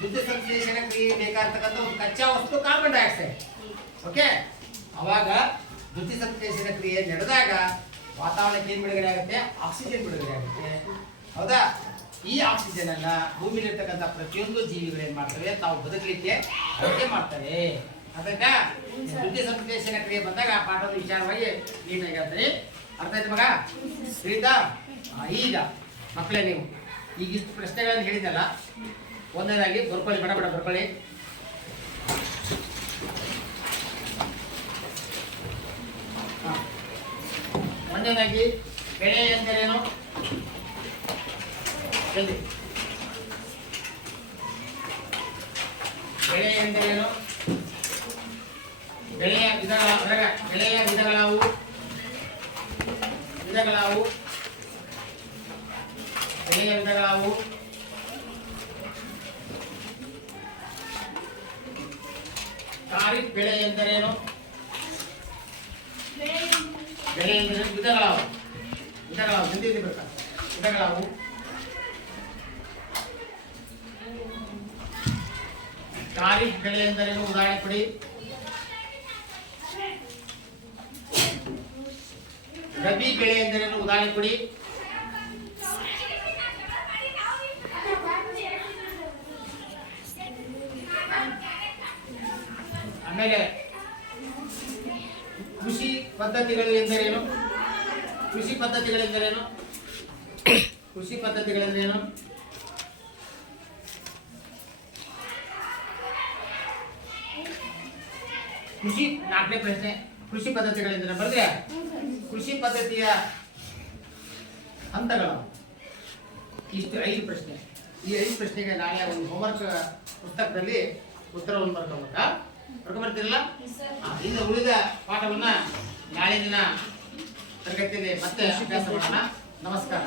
ದ್ಯುತಿ ಸಂಶ್ಲೇಷಣ ಕ್ರಿಯೆ ಬೇಕಾಗಿರ್ತಕ್ಕಂಥ ಒಂದು ಕಚ್ಚಾ ವಸ್ತು ಕಾರ್ಬನ್ ಡೈಆಕ್ಸೈಡ್. ಓಕೆ, ಅವಾಗ ದ್ಯುತಿ ಸಂಶ್ಲೇಷಣ ಕ್ರಿಯೆ ನಡೆದಾಗ ವಾತಾವರಣಕ್ಕೆ ಏನ್ ಬಿಡುಗಡೆ ಆಗುತ್ತೆ? ಆಕ್ಸಿಜನ್ ಬಿಡುಗಡೆ ಆಗುತ್ತೆ. ಹೌದಾ? ಈ ಆಕ್ಸಿಜನ್ ಅನ್ನ ಭೂಮಿಲಿರ್ತಕ್ಕಂಥ ಪ್ರತಿಯೊಂದು ಜೀವಿಗಳು ಏನ್ ಮಾಡ್ತವೆ? ತಾವು ಬದುಕಲಿಕ್ಕೆ ಬಳಕೆ ಮಾಡ್ತವೆ. ಅದಕ್ಕೆ ದ್ಯುತಿ ಸಂಶ್ಲೇಷಣ ಕ್ರಿಯೆ ಬಂದಾಗ ಆ ಪಾಠದ ವಿಚಾರವಾಗಿ ನೀಟಾಗಿ ಹೇಳ್ತಾರೆ. ಅರ್ಥ ಆಯ್ತು ಮಗ? ತಿಳಿತಾ? ಈಗ ಮಕ್ಕಳೇ, ನೀವು ಈಗ ಇಷ್ಟು ಪ್ರಶ್ನೆಗಳನ್ನು ಹೇಳಿದಲ್ಲ, ಒಂದನೇದಾಗಿ ಬರ್ಕೊಳ್ಳಿ, ಬಡ ಬಡ ಬರ್ಕೊಳ್ಳಿ. ಒಂದನೇದಾಗಿ ಬೆಳೆ ಎಂದರೇನು? ಜಲ್ದಿ. ಬೆಳೆ ಎಂದರೇನು? ಬೆಳೆಯ ವಿಧಗಳಾವು? ಬೆಳೆಯ ವಿಧಗಳಾವು? ಖಾರಿಫ್ ಬೆಳೆ ಎಂದರೇನು? ಬೆಳೆ ಎಂದರೆ ವಿಧಗಳಾವು? ಜಲ್ದಿ ಬೇಕಾ? ವಿಧಗಳಾವು? ಖಾರಿಫ್ ಬೆಳೆ ಎಂದರೇನು? ಉದಾಹರಣೆ ಕೊಡಿ. ರಬಿ ಬೆಳೆ ಎಂದರೇನು? ಉದಾಹರಣೆ ಕೊಡಿ. ಆಮೇಲೆ ಕೃಷಿ ಪದ್ಧತಿಗಳು ಎಂದರೇನು? ಕೃಷಿ ಪದ್ಧತಿಗಳೆಂದರೇನು? ಕೃಷಿ 4ನೇ ಪ್ರಶ್ನೆ. ಕೃಷಿ ಪದ್ಧತಿಗಳೆಂದರೆ ಬರೆದ್ರೆ ಕೃಷಿ ಪದ್ಧತಿಯ ಹಂತಗಳು ಇಷ್ಟು 5 ಪ್ರಶ್ನೆ. ಈ 5 ಪ್ರಶ್ನೆಗೆ ನಾಳೆ ಒಂದು ಹೋಮ್ವರ್ಕ್ ಪುಸ್ತಕದಲ್ಲಿ ಉತ್ತರವನ್ನು ಬರ್ಕೊಂಡ್ಬರ್ತೀರಲ್ಲ? ಇನ್ನು ಉಳಿದ ಪಾಠವನ್ನ ನಾಳೆ ದಿನ ತರಗತಿಯಲ್ಲಿ ಮತ್ತೆ ಅಭ್ಯಾಸ ಮಾಡೋಣ. ನಮಸ್ಕಾರ.